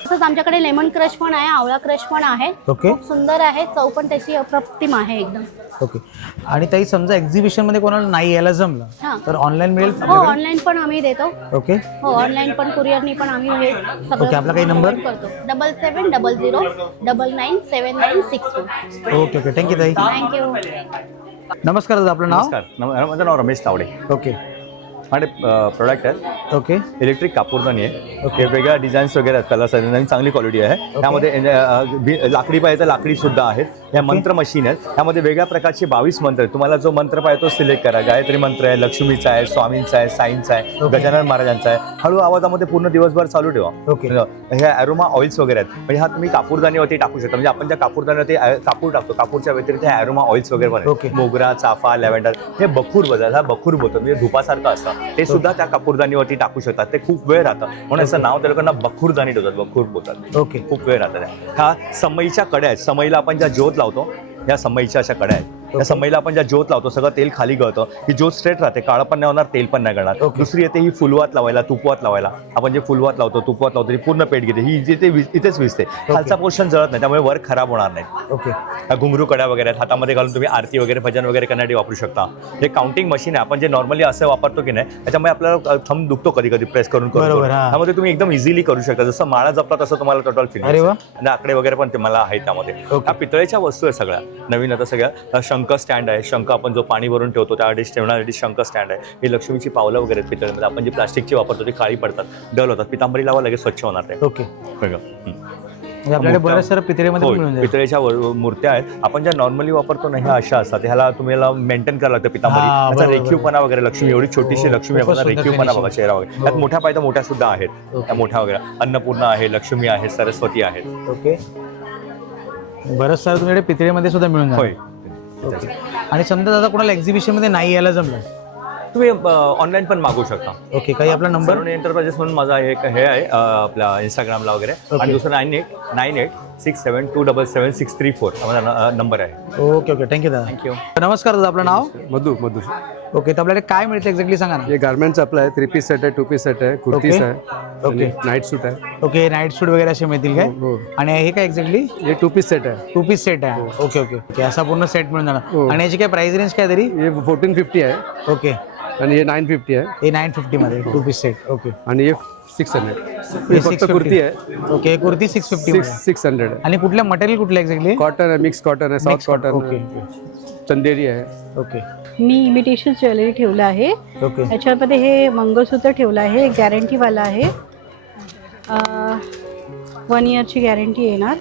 तसंच आमच्याकडे लेमन क्रश पण आहे, आवळा क्रश पण आहे. ओके. खूप सुंदर आहे, चव पण त्याची अप्रतिम आहे एकदम. ओके. आणि ताई समजा एक्झिबिशन मध्ये कोणाला नाही यायला हा. जमलं तर ऑनलाईन मिळेल? हो, ऑनलाईन पण आम्ही देतो. ओके. हो, ऑनलाईन पण कुरिअरनी पण आम्ही हे सगळं ओके, आपला काही नंबर? करतो. 7700997964. ओके ओके, थँक्यू ताई. थँक्यू. नमस्कार दादा, आपलं नाव? नमस्कार, माझं नाव रमेश तावडे. ओके. माझे प्रोडक्ट आहे ओके. इलेक्ट्रिक कापूरदानी आहे. ओके. वेगळ्या डिझाईन्स वगैरे आहेत, कलर्स आहेत आणि चांगली क्वालिटी आहे. त्यामध्ये लाकडी पाहिजे तर लाकडी सुद्धा आहेत. ह्या मंत्र मशीन आहेत, त्यामध्ये वेगळ्या प्रकारचे 22 मंत्र आहेत. तुम्हाला जो मंत्र पाहिजे तो सिलेक्ट करा. गायत्री मंत्र आहे, लक्ष्मीचा आहे, स्वामींचा आहे, साईंचा आहे, गजानन महाराजांचा आहे. हळू आवाजामध्ये पूर्ण दिवसभर चालू ठेवा. ओके. ह्या अरोमा ऑइल्स वगैरे आहेत, म्हणजे हा तुम्ही कापूरदानीवरती टाकू शकता. म्हणजे आपण ज्या कापूरदानीवरती कापूर टाकतो, कापूरच्या व्यतिरिक्त ह्या अरोमा ऑइल्स वगैरे पण आहेत. मोगरा, चाफा, लॅव्हेंडर, हे बखूर बदल, हा बखूर बोलतो, म्हणजे धुपासारखं असतं. ते सुद्धा त्या कापूरदानीवरती टाकू शकतात. ते खूप वेळ राहतं, म्हणून याचं नाव त्या लोकांना बखूरदानी ठेवतात, बखूर बोलतात. ओके. खूप वेळ राहतात. ह्या समईच्या कड्या आहेत. समईला आपण ज्या ज्योत लावतो, ह्या समईच्या अशा कड्या आहेत. त्या समईला आपण ज्या ज्योत लावतो, सगळं तेल खाली गळतं. ही ज्योत स्ट्रेट राहते, काळं पण नाही होणार, तेल पण नाही गळणार. दुसरी येते ही फुलवात लावायला, तुपवात लावायला. आपण जे फुलवात लावतो, तुपवात लावतो, ती पूर्ण पेट घेते. ही जिथे इथेच विजते, खालचा पोर्शन जळत नाही, त्यामुळे वर खराब होणार नाही. ओके. ह्या घुंगरू कड्या वगैरे आहेत, हातामध्ये घालून तुम्ही आरती वगैरे, भजन वगैरे करण्यासाठी वापरू शकता. हे काउंटिंग मशीन आहे, आपण जे नॉर्मली असं वापरतो की नाही, त्याच्यामुळे आपल्याला थंब दुखतो कधी कधी प्रेस करून करून. त्यामध्ये तुम्ही एकदम इझिली करू शकता. जसं माळा जपला तसं तुम्हाला टोटल फील. आणि आकडे वगैरे पण तुम्हाला आहेत त्यामध्ये. ह्या पितळेच्या वस्तू आहे सगळ्या नवीन. आता सगळ्या शंख स्टँड आहे. शंख आपण जो पाणी भरून ठेवतो त्यासाठी ठेवण्यासाठी शंख स्टँड आहे. ही लक्ष्मीची पावलं वगैरे आहेत पितळेमध्ये. आपण जी प्लास्टिकची वापरतो ती काळी पडतात, डल होतात. पितांबरी लावा, लगेच स्वच्छ होणार ते. ओके. आपल्याकडे बऱ्याच साऱ्या पितळेमध्ये मिळून जाईल. पितळेच्या मूर्त्या आहेत. आपण ज्या नॉर्मली वापरतो ना, ह्या अशा असतात. ह्याला तुम्हाला मेंटेन करायला लागतं पितांबरी. त्याचा रेखीवपणा वगैरे, लक्ष्मी एवढी छोटीशी लक्ष्मी आहे, रेखीवपणा बघा चेहरा वगैरे. त्यात मोठ्या पाहिजे मोठ्या सुद्धा आहेत, त्या मोठ्या वगैरे. अन्नपूर्णा आहे, लक्ष्मी आहे, सरस्वती आहेत. ओके. बरंच सारं तुमच्याकडे पितळेमध्ये सुद्धा मिळून जाईल. आणि समजा दादा कोणाला एक्झिबिशन मध्ये नाही यायला जमलं, तुम्ही ऑनलाईन पण मागवू शकता. ओके. काही आपला नंबर? सरोनी एंटरप्राइजेस म्हणून माझा हे आहे आपल्या इंस्टाग्रामला वगैरे. आणि दुसरं 986867277634 माझा नंबर आहे. ओके ओके, थँक्यू दादा. थँक्यू. नमस्कार दादा, आपलं नाव? मधु. ओके. तर आपल्याकडे काय मिळतं एक्झॅक्टली सांगा ना. हे गार्मेंट्स आपलं आहे. 3 पीस सेट आहे, 2 पीस सेट आहे, कुर्तीस आहे, ओके, नाईट सूट आहे. ओके. नाईट सूट वगैरे असे मिळतील काय? आणि हे काय एक्झॅक्टली? हे 2 पीस सेट आहे. 2 पीस सेट आहे. Okay okay okay. असा पूर्ण सेट मिळून जाणार. आणि याची काय प्राइस रेंज काय तरी? हे 1450 आहे. ओके. आणि हे 950 आहे. हे 950 मध्ये 2 पीस सेट. ओके. आणि हे 600. हे फक्त कुर्ती आहे. ओके. कुर्ती 650 600 आहे. आणि कुठलं मटेरियल कुठलं एक्झॅक्टली? कॉटन आहे, मिक्स कॉटन आहे, सॉफ्ट कॉटन. ओके. चंदेरी आहे. ओके. मी इमिटेशन ज्वेलरी ठेवलं आहे. ओके. याच्यामध्ये हे मंगळसूत्र ठेवलं आहे, गॅरंटीवाला आहे. 1 इयरची गॅरंटी येणार.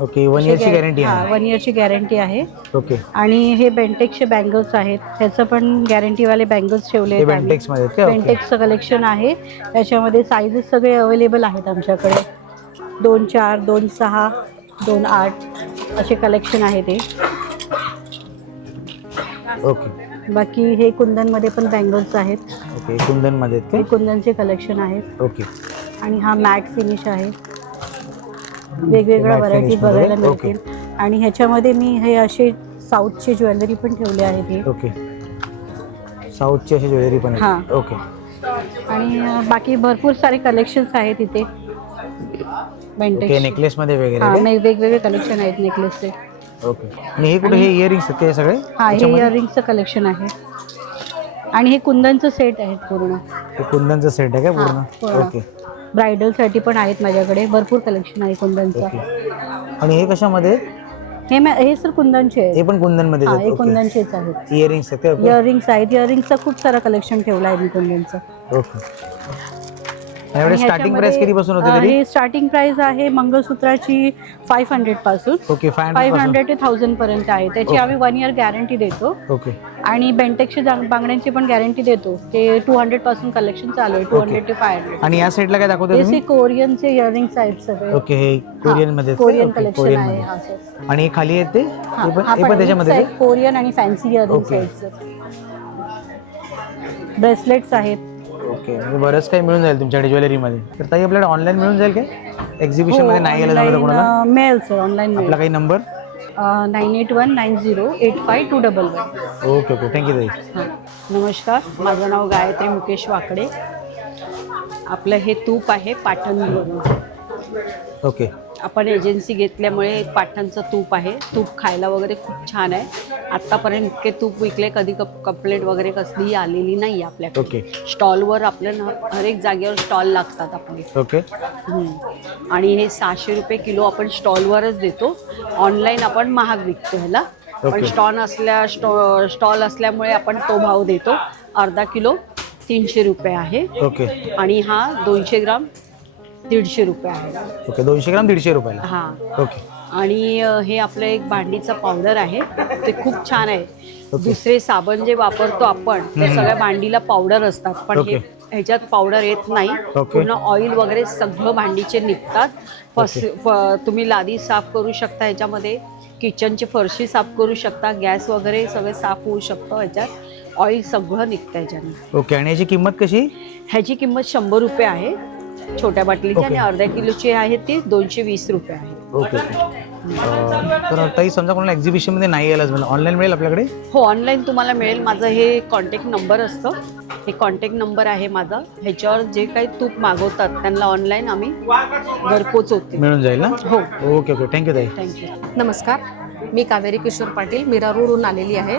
ओके. 1 इयरची गॅरंटी आहे. 1 इयरची गॅरंटी आहे. ओके. आणि हे बेंटेक्सचे बँगल्स आहेत, त्याचं पण गॅरंटीवाले बँगल्स ठेवले आहेत. बेंटेक्स मध्ये का? बेंटेक्सचं कलेक्शन आहे. त्याच्यामध्ये साईजेस सगळे अवेलेबल आहेत आमच्याकडे. 2.4, 2.6, 2.8 असे कलेक्शन आहे ते. ओके. बाकी हे कुंदनमध्ये पण बँगल्स आहेत. ओके. कुंदनमध्ये हे कुंदनचे कलेक्शन आहेत. ओके. आणि हा मॅट फिनिश आहे. वेगवेगळ्या व्हरायटी बघायला मिळतील. आणि ह्याच्यामध्ये मी हे असे साऊथचे ज्वेलरी पण ठेवले आहेत. हे ओके. साऊथची अशी ज्वेलरी पण आहे. हां. ओके. आणि बाकी भरपूर सारे कलेक्शन्स आहेत इथे. ओके. नेकलेस मध्ये वगैरे? हां, वेगवेगळे कलेक्शन आहेत नेकलेसचे. ओके. आणि हे कुठे? हे इयरिंग्स ते सगळे? हां, हे इयरिंगचं कलेक्शन आहे. आणि हे कुंदनचं सेट आहेत पूर्ण. हे कुंदनचं सेट आहे का पूर्ण? ओके. ब्रायडलसाठी पण आहेत माझ्याकडे भरपूर कलेक्शन आहे कुंदनचं. आणि हे कशामध्ये? हे सर कुंदनचे आहेत. हे पण कुंदनमध्ये? हे कुंदनचेच आहेत. इयरिंग्स आहेत? इयरिंग्स आहेत. इयरिंगचं खूप सारं कलेक्शन ठेवलं आहे मी कुंदनचं. ओके. यावेळी स्टार्टिंग प्राइस कितीपासून होते तरी? हे स्टार्टिंग प्राइस आहे मंगळसूत्राची 500 पासून. ओके 500 ते 1000 पर्यंत आहे. त्याची आम्ही 1 इयर गॅरंटी देतो. ओके. आणि बेंटेक्सची बांगड्यांची पण गॅरंटी देतो. ते 200 पासून कलेक्शन चालू आहे. 200 ते 500. आणि या साईडला काय दाखवते तुम्ही? कोरियनचे इयरिंग्स आहेत सगळे. ओके हे कोरियन मध्ये कोरियन कलेक्शन आहे हा सर. आणि हे खाली येते हा पण त्याच्यामध्ये कोरियन आणि फॅन्सी इयरिंग्स आहेत सर. ब्रेसलेट्स आहेत. ओके म्हणजे बरंच काही मिळून जाईल तुमच्याकडे ज्वेलरीमध्ये. तर ताई आपल्याला ऑनलाईन मिळून जाईल काय? एक्झिबिशन मध्ये नाही गेलं जमलं कोणाला? मिळेल सर ऑनलाईन. आपला काही नंबर? 9819085211. ओके ओके थँक्यू ताई. नमस्कार, माझं नाव गायत्री मुकेश वाकडे. आपलं हे तूप आहे पाटणवरून. ओके. आपण एजन्सी घेतल्यामुळे पाटणचं तूप आहे. तूप खायला वगैरे खूप छान आहे. आत्तापर्यंत इतके तूप विकले, कधी कंप्लेंट वगैरे कसलीही आलेली नाही आपल्याकडे. ओके. स्टॉलवर आपल्याला हर एक जागेवर स्टॉल लागतात आपले. ओके. आणि हे 600 रुपये किलो आपण स्टॉलवरच देतो. ऑनलाईन आपण महाग विकतो ह्याला. पण स्टॉल असल्यामुळे आपण तो भाव देतो. अर्धा किलो 300 रुपये आहे. ओके. आणि हा 200 ग्राम 150 रुपये आहे. ओके 200 ग्राम 150 रुपयाला. हां. ओके. आणि हे आपलं एक भांडीचं पावडर आहे. ते खूप छान आहे. दुसरे साबण जे वापरतो आपण ते सगळ्या भांडीला पावडर असतात, पण हे ह्याच्यात पावडर येत नाही. पूर्ण ऑइल वगैरे सगळं भांडीचे निघतात. तुम्ही लादी साफ करू शकता ह्याच्यामध्ये. किचनची फरशी साफ करू शकता. गॅस वगैरे सगळे साफ होऊ शकतं ह्याच्यात. ऑइल सगळं निघतं ह्याच्याने. ओके. आणि याची किंमत कशी? ह्याची किंमत 100 रुपये आहे छोट्या बाटलीची. आणि अर्ध्या किलोची आहे ती 220 रुपये आहे. ओके. तर ताई समजा कोणाला एक्झिबिशन मध्ये नाही यायलाच म्हणजे ऑनलाईन मिळेल आपल्याकडे? हो ऑनलाईन तुम्हाला मिळेल. माझं हे कॉन्टॅक्ट नंबर असतं. हे कॉन्टॅक्ट नंबर आहे माझा. ह्याच्यावर जे काही तूप मागवतात त्यांना ऑनलाईन आम्ही घरपोच होते. मिळून जाईल ना? हो. ओके ओके थँक्यू ताई. थँक्यू. नमस्कार, मी कावेरी किशोर पाटील मीरा रोडहून आलेली आहे.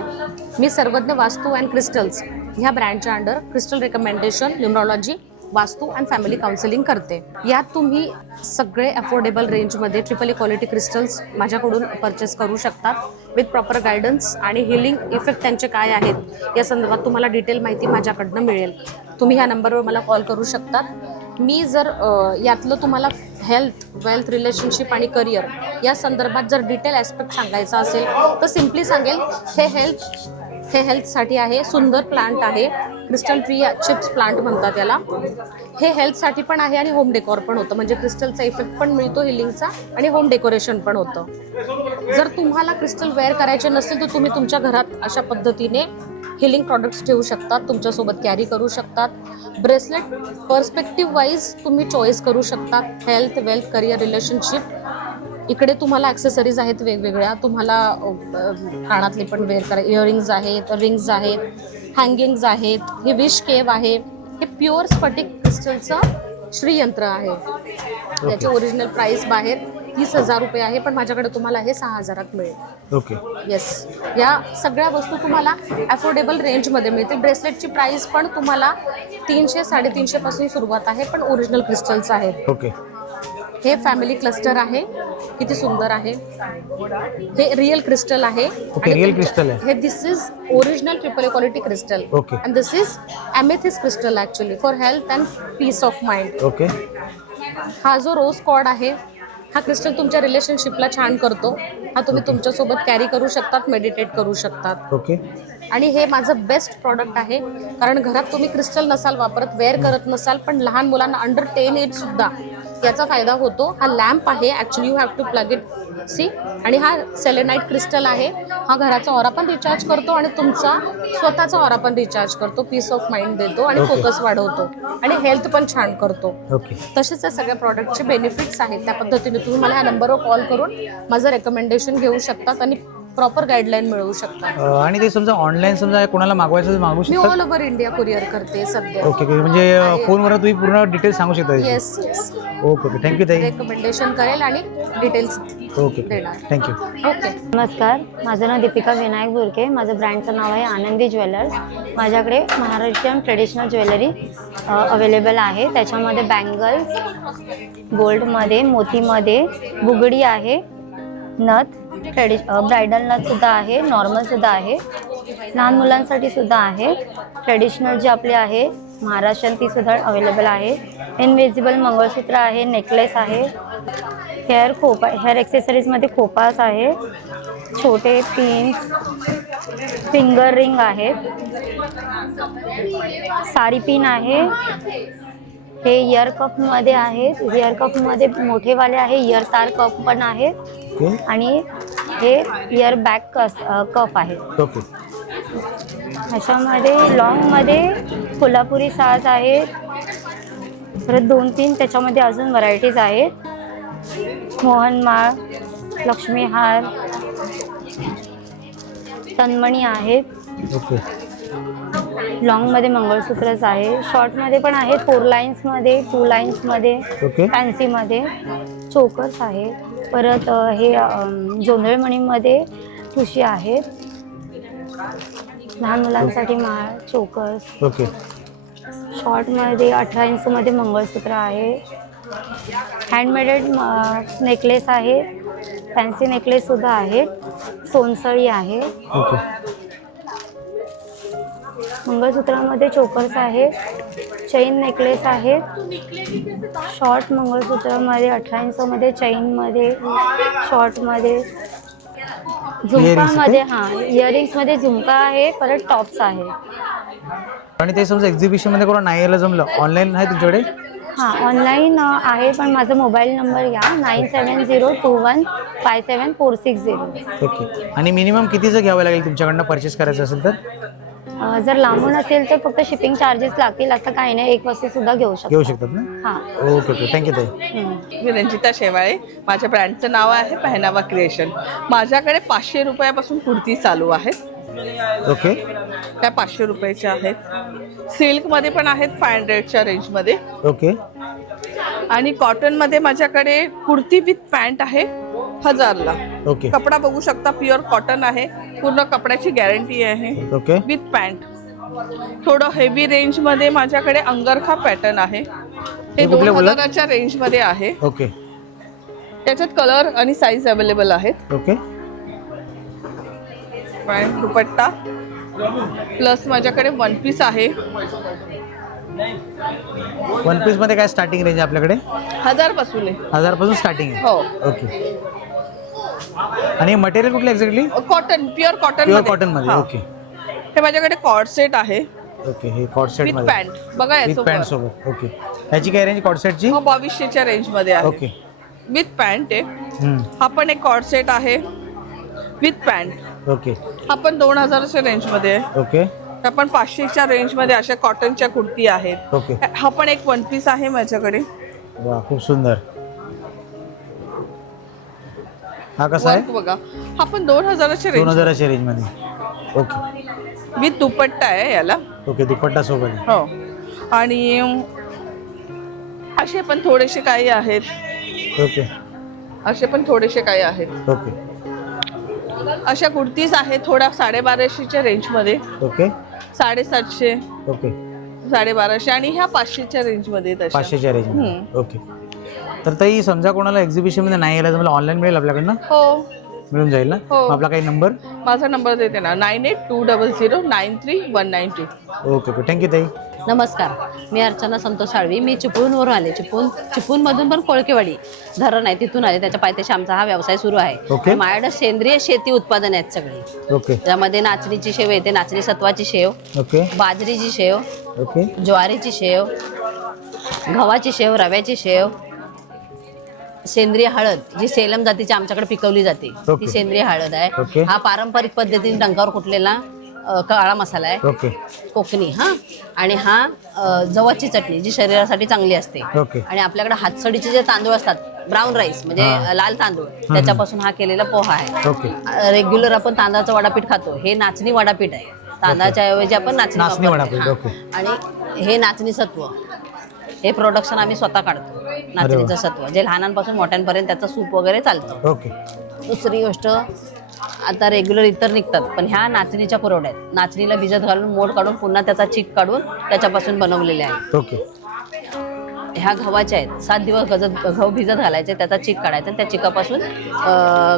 मी सर्वज्ञ वास्तू अँड क्रिस्टल्स ह्या ब्रँडच्या अंडर क्रिस्टल रिकमेंडेशन, न्यूमरॉलॉजी, वास्तू अँड फॅमिली काउन्सिलिंग करते. यात तुम्ही सगळे अफोर्डेबल रेंजमध्ये ट्रिपल क्वालिटी क्रिस्टल्स माझ्याकडून परचेस करू शकतात. विथ प्रॉपर गायडन्स आणि हिलिंग इफेक्ट त्यांचे काय आहेत या संदर्भात तुम्हाला डिटेल माहिती माझ्याकडनं मिळेल. तुम्ही ह्या नंबरवर मला कॉल करू शकतात. मी जर यातलं तुम्हाला हेल्थ, वेल्थ, रिलेशनशिप आणि करिअर या संदर्भात जर डिटेल ॲस्पेक्ट सांगायचा असेल तर सिम्पली सांगेल हे हेल्थसाठी आहे. सुंदर प्लांट आहे. क्रिस्टल ट्री चिप्स प्लांट म्हणतात याला. हे हेल्थसाठी पण आहे आणि होम डेकोर पण होतं. म्हणजे क्रिस्टलचा इफेक्ट पण मिळतो हिलिंगचा आणि होम डेकोरेशन पण होतं. जर तुम्हाला क्रिस्टल वेअर करायचे नसेल तर तुम्ही तुमच्या घरात अशा पद्धतीने हिलिंग प्रॉडक्ट्स ठेवू शकतात. तुमच्यासोबत कॅरी करू शकतात. ब्रेसलेट पर्स्पेक्टिव्ह वाईज तुम्ही चॉईस करू शकतात. Health, wealth, career, relationship. इकडे तुम्हाला ॲक्सेसरीज आहेत वेगवेगळ्या. तुम्हाला कानातले पण वेअर करा. इयरिंग्ज आहेत, रिंग्स आहेत, हँगिंग्ज आहेत. हे विश केव आहे. हे प्युअर स्फटिक क्रिस्टलचं श्रीयंत्र आहे. याची ओरिजिनल प्राइस बाहेर 30,000 रुपये आहे, पण माझ्याकडे तुम्हाला हे 6,000त मिळेल. ओके. येस. या सगळ्या वस्तू तुम्हाला अफोर्डेबल रेंजमध्ये मिळतील. ब्रेसलेटची प्राइस पण तुम्हाला 300-350 पासून सुरुवात आहे, पण ओरिजिनल क्रिस्टल्स आहेत. ओके. हे फॅमिली क्लस्टर आहे. किती सुंदर आहे. हे रिअल क्रिस्टल आहे. ओके. रिअल क्रिस्टल आहे. हे this is original triple quality crystal. Okay. And this is amethyst crystal actually for health and peace of mind. Okay. हा जो रोज कॉर्ड आहे हा क्रिस्टल तुमच्या रिलेशनशिपला छान करतो. हा तुम्ही तुमच्यासोबत कॅरी करू शकतात, मेडिटेट करू शकतात. ओके. आणि हे माझं बेस्ट प्रॉडक्ट आहे. कारण घरात तुम्ही क्रिस्टल नसाल वापरत, वेअर करत नसाल, पण लहान मुलांना अंडर 10 एज सुद्धा याचा फायदा होतो. हा लॅम्प आहे. Actually you have to plug it see. आणि हा सेलेनाइट क्रिस्टल आहे. हा घराचा ऑरा पण रिचार्ज करतो आणि तुमचा स्वतःचा ऑरा पण रिचार्ज करतो. पीस ऑफ माइंड देतो आणि फोकस वाढवतो आणि हेल्थ पण छान करतो. ओके. तसेच या सगळ्या प्रॉडक्टचे बेनिफिट्स आहेत. त्या पद्धतीने तुम्ही मला ह्या नंबरवर कॉल करून माझं रेकमेंडेशन घेऊ शकतात आणि प्रॉपर गाईडलाईन मिळवू शकतात. आणि ते समजा ऑनलाईन समजा कोणाला मागवायचं मागवू मी शकता? ऑल ओव्हर इंडिया कुरिअर करते सध्या. ओके. म्हणजे फोनवर तुम्ही पूर्ण डिटेल्स सांगू शकता? Yes yes. Okay okay thank you ताई. रेकमेंडेशन करेल आणि डिटेल्स ओके देणार. थँक्यू. ओके. नमस्कार, माझं नाव दीपिका विनायक बुरके. माझं ब्रँडचं नाव आहे आनंदी ज्वेलर्स. माझ्याकडे महाराष्ट्रीयन ट्रेडिशनल ज्वेलरी अवेलेबल आहे. त्याच्यामध्ये बँगल्स, गोल्डमध्ये, मोतीमध्ये, बुगडी आहे, नथ, ब्रायडल नथसुद्धा आहे, नॉर्मलसुद्धा आहे, लहान मुलांसाठी सुद्धा आहे. ट्रेडिशनल जे आपले आहे महाराष्ट्रीयन ती सुद्धा अवेलेबल आहे. इनविजिबल मंगळसूत्र आहे, नेकलेस आहे, हेअर एक्सेसरीजमध्ये खोपास आहे, छोटे पिन्स, फिंगर रिंग आहेत, साडी पिन आहे. हे इयर कपमध्ये आहेत. इयर कपमध्ये मोठेवाले आहे, इयर तार कप पण आहेत आणि हे इयर बॅक कप आहे. ह्याच्यामध्ये लॉंगमध्ये कोल्हापुरी साज आहे. परत 2-3 त्याच्यामध्ये अजून व्हरायटीज आहेत. मोहनमाळ, लक्ष्मीहार, तन्मणी आहेत. लॉंगमध्ये मंगळसूत्रच आहे. शॉर्टमध्ये पण आहेत, 4 लाईन्समध्ये, 2 लाईन्समध्ये, फॅन्सीमध्ये चोकर्स आहे. परत हे जोंधळमणीमध्ये ठुशी आहेत. लहान मुलांसाठी माळ, चोकर्स. शॉर्टमध्ये 18 इंचमध्ये मंगळसूत्र आहे. हँडमेडेड नेकलेस आहे, फॅन्सी नेकलेस सुद्धा आहेत. सोनसळी आहे. मंगळसूत्रामध्ये चोकर्स आहे, चेन नेकलेस आहे. शॉर्ट मंगळसूत्रामध्ये 18 इंचमध्ये, चेनमध्ये, शॉर्टमध्ये, झुमकामध्ये, इयरिंग्समध्ये झुमका आहे. परत टॉप्स आहे. आणि ते समजा एक्झिबिशनमध्ये कोणा नाही यायला जमलं, ऑनलाईन आहे तुमच्याकडे? ऑनलाईन आहे, पण माझा मोबाईल नंबर घ्या 9702157460. ओके. आणि मिनिमम कितीचं घ्यावं लागेल तुमच्याकडनं परचेस करायचं असेल तर? जर लांबून असेल तर फक्त शिपिंग चार्जेस लागतील, असं काही नाही. एक वस्तू सुद्धा घेऊ शकतात ना? ओके ओके, थँक्यू ताई. मी रंजिता शेवाळे. माझ्या ब्रँडचं नाव आहे पहनावा क्रिएशन. माझ्याकडे 500 रुपयापासून कुर्ती चालू आहेत. ओके. त्या 500 रुपयाच्या आहेत. सिल्कमध्ये पण आहेत 500च्या रेंजमध्ये. ओके. आणि कॉटनमध्ये माझ्याकडे कुर्ती विथ पॅन्ट आहे 1000ला. ओके. कपडा बघू शकता, प्युअर कॉटन आहे, पूर्ण कपड्याची गॅरंटी आहे. ओके. With pant. थोडं हेवी रेंजमध्ये माझ्याकडे अंगरखा पॅटर्न आहे. हे 2000च्या रेंजमध्ये आहे. ओके. त्याच्यात कलर आणि साईज अवेलेबल आहेत. ओके. पॅन्ट, दुपट्टा प्लस माझ्याकडे वन पीस आहे. वन पीस मध्ये काय स्टार्टिंग रेंज आपल्याकडे? 1000 पासून आहे. 1000 पासून स्टार्टिंग आहे. हो. ओके. आणि मटेरियल कुठलं exactly? Cotton, pure cotton. Pure cotton मध्ये. ओके. हे माझ्याकडे कॉर्ड सेट आहे. ओके. हे कॉर्ड सेट विथ मध्ये पॅन्ट बघा, विथ पॅन्ट सोबत. ओके. याची काय रेंज कॉर्ड सेटची? 2200च्या रेंज मध्ये आहे. ओके. विथ पॅन्ट आहे. हा पण एक कॉर्ड सेट आहे विथ पॅन्ट. ओके. हा पण 2000च्या रेंज मध्ये आहे. ओके. त्या पण 500च्या रेंज मध्ये अशा कॉटनच्या कुर्ती आहेत. ओके. हा पण एक वन पीस आहे माझ्याकडे. वा, खूप सुंदर. हा कसा आहे? बघा, हा पण 2000च्या रेंज. 2000च्या रेंज मध्ये. ओके. विथ दुपट्टा आहे याला. ओके. दुपट्टा सोबत. हो. आणि असे पण थोडेसे काही आहेत. ओके. असे पण थोडेसे काही आहेत. ओके. अशा कुर्तीज आहेत थोड्या 1250च्या रेंज मध्ये. ओके. 750. ओके. 1250 आणि ह्या 500च्या रेंज मध्ये. 500च्या रेंज मध्ये. ओके. तर ताई समजा कोणाला एक्झिबिशन मध्ये नाही यायला मला ऑनलाईन मिळेल आपल्याकडनं? हो, मिळून जाईल ना? आपला काही नंबर? माझा नंबर देते ना, 9820093192. ओके ओके, थँक्यू ताई. नमस्कार, मी अर्चना संतोष साळवी. मी चिपळूणवरून आले. चिपळूणमधून पण कोळकेवाडी धरण आहे, तिथून आले. त्याच्या पायथ्याशी आमचा हा व्यवसाय सुरू आहे. माझ्याकडे सेंद्रिय शेती उत्पादन आहेत सगळी. ओके. त्यामध्ये नाचणीची शेव येते, नाचणी सत्वाची शेव, ओके, बाजरीची शेव, ओके, ज्वारीची शेव, गव्हाची शेव, रव्याची शेव, सेंद्रिय हळद जी सेलम जातीची आमच्याकडे पिकवली जाते ती सेंद्रिय हळद आहे. हा पारंपरिक पद्धतीने डंकावर कुटलेला काळा मसाला आहे, कोकणी. हा, आणि हा जवसची चटणी जी शरीरासाठी चांगली असते. आणि आपल्याकडे हातसडीचे जे तांदूळ असतात, ब्राऊन राईस म्हणजे लाल तांदूळ, त्याच्यापासून हा केलेला पोहा आहे. रेग्युलर आपण तांदळाचं वडापीठ खातो, हे नाचणी वडापीठ आहे. तांदळाच्या ऐवजी आपण नाचणी वापरतो. आणि हे नाचणी सत्व, हे प्रोडक्शन आम्ही स्वतः काढतो. नाचणीचं सत्व जे लहानांपासून मोठ्यांपर्यंत त्याचं सूप वगैरे चालतं. दुसरी गोष्ट, आता रेग्युलर इतर निघतात, पण ह्या नाचणीच्या कुरवड्या आहेत. नाचणीला भिजत घालून मोड काढून पुन्हा त्याचा चिक काढून त्याच्यापासून बनवलेले आहेत. ह्या गव्हाच्या आहेत. 7 दिवस गहू भिजत घालायचे, त्याचा चिक काढायचा आणि त्या चिकापासून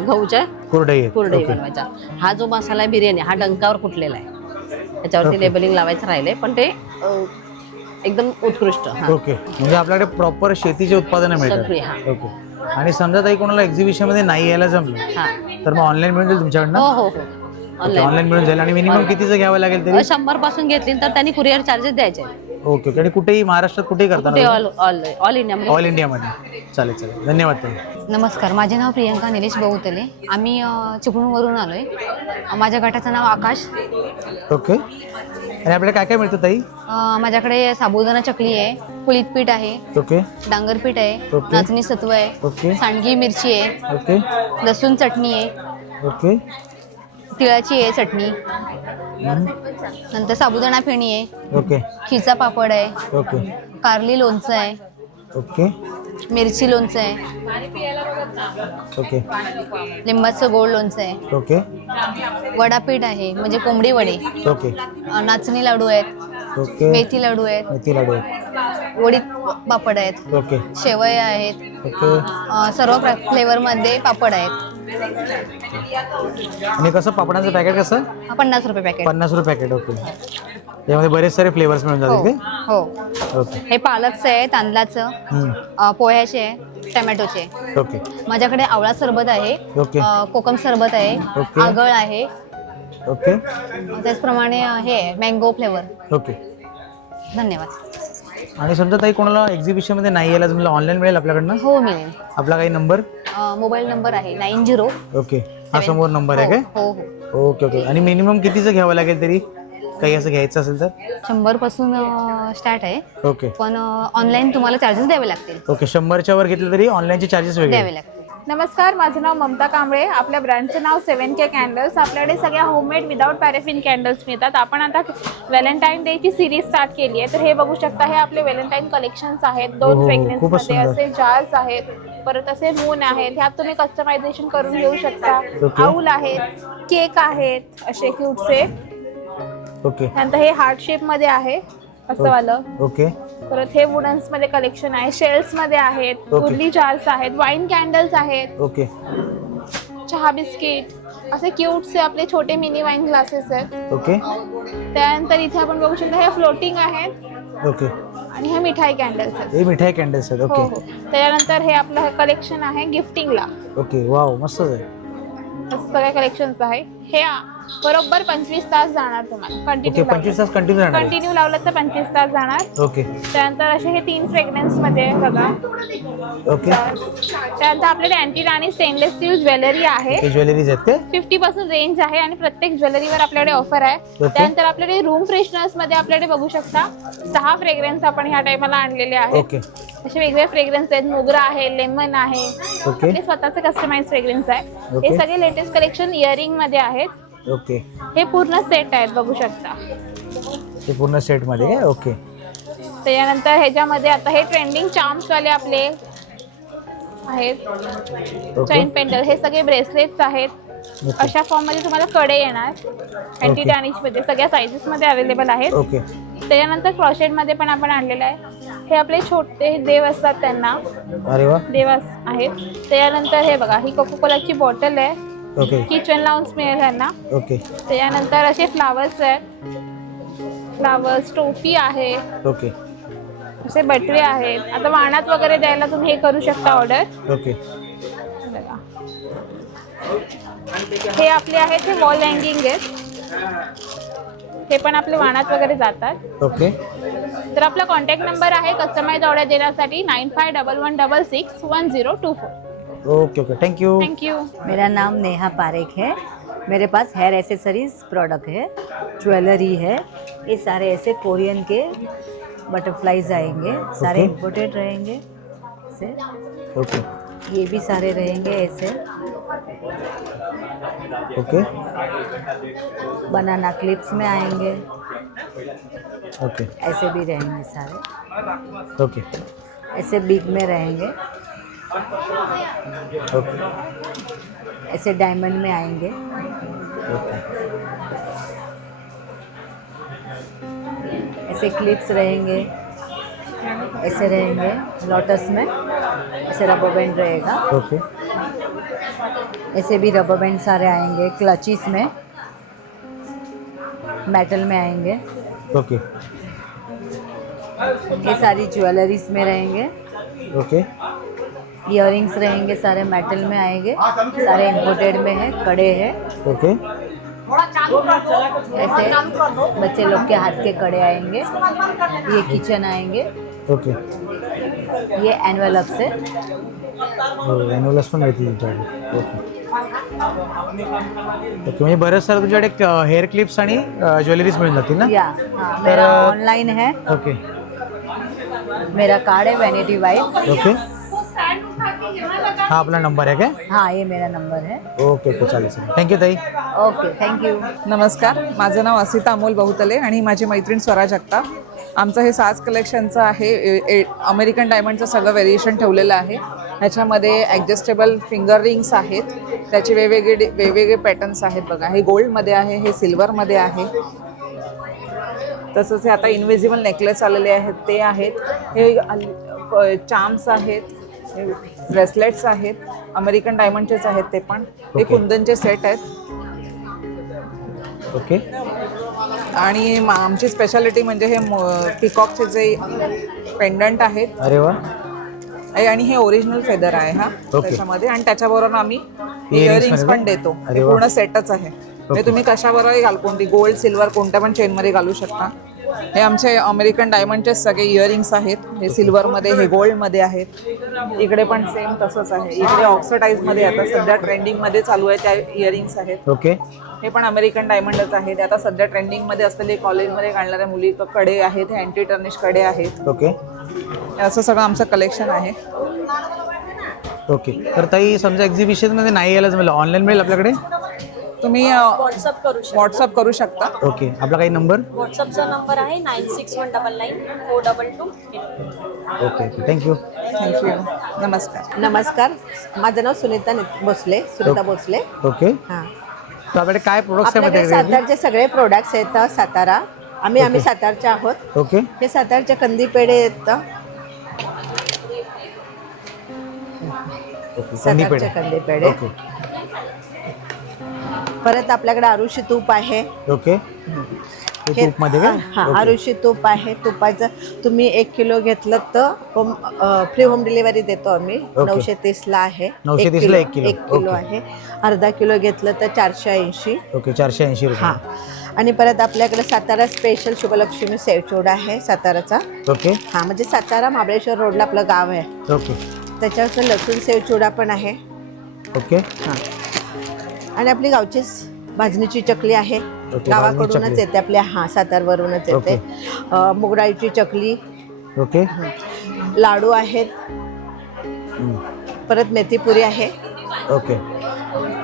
गहूच्या कुरडई बनवायचा. हा जो मसाला आहे बिर्याणी, हा डंकावर कुटलेला आहे. त्याच्यावरती लेबलिंग लावायचं राहिलंय, पण ते एकदम उत्कृष्ट. हा. ओके, म्हणजे आपल्याकडे प्रॉपर शेतीचे उत्पादनं सगळी, हा. मिळतात. ओके. आणि समजा ताई कोणाला एक्झिबिशन मध्ये नाही यायला जमलं हा. तर मग ऑनलाईन मिळून जाईल तुमच्याकडनं? हो हो हो ऑनलाईन मिळून जाईल. आणि मिनिमम कितीचं घ्यावं लागेल तरी? 100 पासून घेतली तर त्यांनी कुरिअर चार्जेस द्यायचे. Okay okay. आणि कुठेही महाराष्ट्रात कुठेही ते करता ऑल इंडिया. ऑल इंडियामध्ये? चालेल चालेल, धन्यवाद ताई. नमस्कार, माझे नाव प्रियंका निलेश बहुतले. आम्ही चिपळूणवरून आलो आहे. माझ्या गटाचं नाव आकाश. ओके. आणि आपल्याला काय काय मिळतं ताई? माझ्याकडे साबुदाणा चकली आहे, कुळीत पीठ आहे, ओके डांगरपीठ आहे, ओके. नाचणी सत्व आहे, ओके सांडगी मिरची आहे, ओके लसूण चटणी आहे, ओके. तिळाची आहे चटणी, नंतर साबुदाणा फेणी आहे, ओके खिचा पापड आहे, ओके कारली लोणचं आहे, ओके मिरची लोणचं आहे, ओके लिंबाचं गोड लोणचं आहे, ओके वडापीठ आहे म्हणजे कोंबडी वडे, ओके नाचणी लाडू आहेत, ओके. मेथी लाडू आहेत, मेथी लाडू आहे. वडीत पापड आहेत, ओके शेवया आहेत, ओके. सर्व फ्लेवरमध्ये पापड आहेत. आणि कसं पापडांचं पॅकेट कसं? 50 रुपये पॅकेट. 50 रुपये पॅकेट. ओके. यामध्ये बरेच सारे फ्लेवर्स मिळून हो जातील ते? हो. ओके हे पालकचं आहे, तांदळाचं, पोह्याचे आहे, टमॅटोचे. ओके माझ्याकडे आवळा सरबत आहे, ओके कोकम सरबत आहे, ओके. आगळ आहे, ओके त्याचप्रमाणे हे मँगो फ्लेवर. ओके. धन्यवाद. आणि समजा ताई कोणाला एक्झिबिशन मध्ये नाही यायला जमलं, ऑनलाईन मिळेल आपल्याकडनं? हो मिळेल. आपला काही नंबर? मोबाईल नंबर आहे 90. ओके. हा समोर नंबर आहे काय? हो हो. Okay okay. आणि मिनिमम कितीचं घ्यावं लागेल तरी, काही असं घ्यायचं असेल तर? 100 पासून स्टार्ट आहे, ओके पण ऑनलाईन तुम्हाला चार्जेस द्यावे लागतील. ओके. 100च्या वर घेतलं तरी ऑनलाईनचे चार्जेस वेगळे द्यावे लागतील. नमस्कार, माझं नाव ममता कांबळे. आपल्या ब्रँडचं नाव 7K कॅन्डल्स. आपल्याकडे सगळ्या होममेड विदाउट पॅरेफिन कॅन्डल्स मिळतात. आपण आता व्हॅलेंटाईन डेची सिरीज स्टार्ट केली आहे. तर हे बघू शकता, हे आपले व्हॅलेंटाईन कलेक्शन्स आहेत. 2 फ्रेग्रन्समध्ये असे जार्स आहेत, परत असे मून आहेत. ह्यात तुम्ही कस्टमायझेशन करून घेऊ शकता. आऊल आहेत, केक आहेत असे क्यूटचे. ओके. त्यानंतर हे हार्ट शेपमध्ये आहे असं वालं. ओके. परत हे वुडन्स मध्ये कलेक्शन आहे, शेल्स मध्ये आहेत, कुर्ली जार्स आहेत, वाईन कॅन्डल्स आहेत, ओके. चहा बिस्किट, असे क्यूटचे आपले छोटे मिनी वाईन ग्लासेस आहेत. ओके. त्यानंतर इथे आपण बघू शकतो हे फ्लोटिंग आहेत. ओके. आणि हे मिठाई कॅन्डल्स आहेत. हे मिठाई कॅन्डल्स आहेत. हो ओके. हो. त्यानंतर हे आपलं कलेक्शन आहे गिफ्टिंगला. ओके. वाव, मस्तच आहे. असं सगळे कलेक्शन्स आहे. हे बरोबर 25 तास जाणार तुम्हाला ओके. कंटिन्यू. 25 तास कंटिन्यू राहणार? कंटिन्यू लावलं तर 25 तास जाणार. ओके. त्यानंतर असे हे 3 फ्रेग्रन्स मध्ये आहे बघा. ओके. त्यानंतर आपल्याकडे अँटिक आणि स्टेनलेस स्टील ज्वेलरी आहे. हे ज्वेलरीज आहेत ते? 50% रेंज आहे आणि प्रत्येक ज्वेलरीवर आपल्याकडे ऑफर आहे. त्यानंतर आपल्याकडे रूम फ्रेशनर्स मध्ये आपल्याकडे बघू शकता 6 फ्रेग्रन्स आपण ह्या टाइमला आणलेले आहेत. ओके. असे वेगवेगळे फ्रेग्रन्स आहेत. मोगरा आहे, लेमन आहे, ओके. आपले स्वतःचे कस्टमाइज फ्रेग्रन्स आहे. ओके. हे सगळे लेटेस्ट कलेक्शन इयरिंग मध्ये आहेत. ओके. हे पूर्ण सेट आहेत बघू शकता. हे पूर्ण सेट मध्ये काय? ओके. त्यानंतर ह्याच्यामध्ये आता हे ट्रेंडिंग चार्म्स वाले आपले आहेत. चैन पेंडल, हे सगळे ब्रेसलेट्स आहेत. अशा फॉर्म मध्ये तुम्हाला कडे येणार. अँटी टॅनिश मध्ये सगळ्या साइजेस मध्ये अवेलेबल आहेत. ओके. त्याच्यानंतर क्रॉशेट मध्ये पण आपण आणलेलं आहे. हे आपले छोटे देव असतात त्यांना. अरे वा. देवास आहेत. त्याच्यानंतर हे बघा, ही कोको कोलाची बॉटल आहे. ओके. किचन लाउंज मिळेल ह्यांना. ओके. त्याच्यानंतर असे फ्लावर्स आहेत. फ्लावर्स, टोपी आहे. ओके. असे बटवे आहेत. आता वाणात वगैरे द्यायला तुम्ही हे करू शकता ऑर्डर. ओके. बघा, हे आपले आहेत ते वॉल हँगिंग आहेत. हे पण आपले वाणात वगैरे जातात. ओके. तर आपला कॉन्टॅक्ट नंबर आहे कस्टमाइज ऑर्डर देण्यासाठी 9511661024. Okay okay. Thank you. Thank you. मेरा नाम नेहा पारेख है. मेरे पास हेयर एसेसरीज प्रोडक्ट है, ज्वेलरी है. ये सारे ऐसे कोरियन के बटरफ्लाईज आएंगे, सारे इम्पोर्टेड रहेंगे ऐसे. ओके. ये भी सारे रहेंगे ऐसे. ओके. बनाना क्लिप्स में आएंगे. ओके. ऐसे भी रहेंगे सारे. ओके. ऐसे बिग में रहेंगे. ओके. ऐसे डायमंड में आएंगे. ओके. ऐसे क्लिप्स रहेंगे. ऐसे रहेंगे लोटस में. ऐसे रबर बैंड रहेगा. ओके. ऐसे भी रबर बैंड सारे आएंगे. क्लचीस में, मेटल में आएंगे. ओके. ये सारी ज्वेलरीज में रहेंगे, ओके इयररिंग्स रहेंगे, सारे मेटल में आएंगे, सारे इम्पोर्टेड में है, कड़े हैं, ओके ऐसे बच्चे लोग के हाथ के कड़े आएंगे, ये किचन आएंगे, ओके ये एनवेलप्स है, एनोलस पण मिळतील तुमच्याकडे. ओके ओके म्हणजे बरेच सारे तुमच्याकडे हेअर क्लिप्स आणि ज्वेलरीज मिळून जातील ना. या हाँ, मेरा ऑनलाइन है, ओके मेरा कार्ड है वैनिटी वाइफ. ओके हा आपला नंबर आहे काय. हाँ ये मेरा नंबर है. ओके ओके चालेल सर, थँक्यू ताई. Okay thank you. नमस्कार, माझं नाव असिता अमोल बहुतले आणि माझी मैत्रीण स्वरा जगताप. आमचं हे साज कलेक्शनचं आहे. अमेरिकन डायमंडचं सगळं व्हेरिएशन ठेवलेलं आहे. ह्याच्यामध्ये ॲडजस्टेबल फिंगर रिंग्स आहेत, त्याचे वेगवेगळे पॅटर्न्स आहेत. बघा, हे गोल्डमध्ये आहे, हे सिल्वरमध्ये आहे. तसंच हे आता इन्व्हिजिबल नेकलेस आलेले आहेत ते आहेत. हे चार्म्स आहेत, हे ब्रेसलेट्स आहेत, अमेरिकन डायमंडचेच आहेत ते पण. हे कुंदनचे सेट आहेत. ओके आणि आमची स्पेशालिटी म्हणजे हे पिकॉकचे जे पेंडंट आहेत. अरे वा. आणि हे ओरिजिनल फेदर आहे हा त्याच्यामध्ये. आणि त्याच्याबरोबर आम्ही इयरिंग्स पण देतो. हे पूर्ण सेटच आहे. हे तुम्ही कशाबरोबर घाल, कोणती गोल्ड सिल्वर कोणत्या पण चेनमध्ये घालू शकता. हे आमचे अमेरिकन डायमंडचे सगळे इयरिंग्स आहेत. हे सिल्वरमध्ये, हे गोल्डमध्ये आहेत. इकडे पण सेम तसंच आहे. इकडे ऑक्सिडाईजमध्ये आता सध्या ट्रेंडिंगमध्ये चालू आहे त्या इयरिंग्स आहेत. ओके हे पण अमेरिकन डायमंडच आहे. ते आता सध्या ट्रेंडिंगमध्ये असलेले कॉलेजमध्ये घालणाऱ्या मुली कडे आहेत. हे अँटी टर्निश कडे आहेत. ओके असं सगळं आमचं कलेक्शन आहे. ओके तर ताई समजा एक्झिबिशनमध्ये नाही यायला जमेल, ऑनलाईन मिळेल आपल्याकडे. तुम्ही व्हॉट्सअप करू शकता. ओके आपला काही नंबर. व्हॉट्सअपचा नंबर आहे 96199422. Okay okay thank you. थँक्यू. नमस्कार. नमस्कार, माझं नाव सुनीता भोसले. ओके हां, तर आपल्याकडे काय प्रोडक्ट्स आहे आपल्याकडे सातारचे सगळे प्रोडक्ट्स आहेत. सातारा आम्ही सातारचे आहोत. ओके हे सातारचे कंदी पेढे आहेत. सातारचे कंदी पेढे. ओके परत आपल्याकडे आरुषी तूप आहे. ओके हे तूपमध्ये का. हां, आरुषी तूप आहे. तुपाचं तुम्ही 1 किलो घेतलं तर फ्री होम डिलिव्हरी देतो आम्ही. 930ला आहे. 930 ला 1 किलो. 1 किलो आहे. अर्धा किलो घेतलं तर 480. ओके 480 रुपये. हां, आणि परत आपल्याकडे सातारा स्पेशल शुभलक्ष्मी सेवचोडा आहे साताराचा. ओके हां, म्हणजे सातारा महाबळेश्वर रोडला आपलं गाव आहे. ओके त्याच्यावरचं लसूण सेवचोडा पण आहे. ओके हां, आणि आपली गावची भाजणीची चकली आहे. गावाकडूनच येते आपल्या. हां, सातारवरूनच येते. मुगडाळीची चकली. ओके लाडू आहेत. परत मेथीपुरी आहे. ओके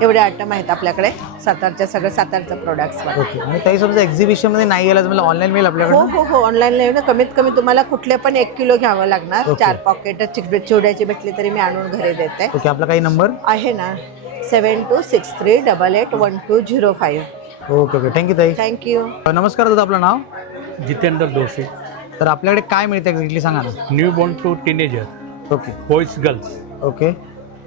एवढे आयटम आहेत आपल्याकडे सातारच्या, सगळं सातारच्या प्रोडक्ट्स. ओके आणि काही समजा एक्झिबिशनमध्ये नाही यायला मला ऑनलाईन मिळेल आपल्याकडे. हो ऑनलाईन नाही. कमीत कमी तुम्हाला कुठले पण 1 किलो घ्यावं लागणार. 4 पॉकेट चिवड्याची भेटली तरी मी आणून घरी देते. ओके आपला काही नंबर आहे ना 7263881205. ओके ओके थँक्यू ताई. थँक्यू. नमस्कार दादा, आपलं नाव. जितेंद्र दोषी. तर आपल्याकडे काय मिळतं एक्झॅक्टली सांगा ना. New born to teenager. Okay boys girls. Okay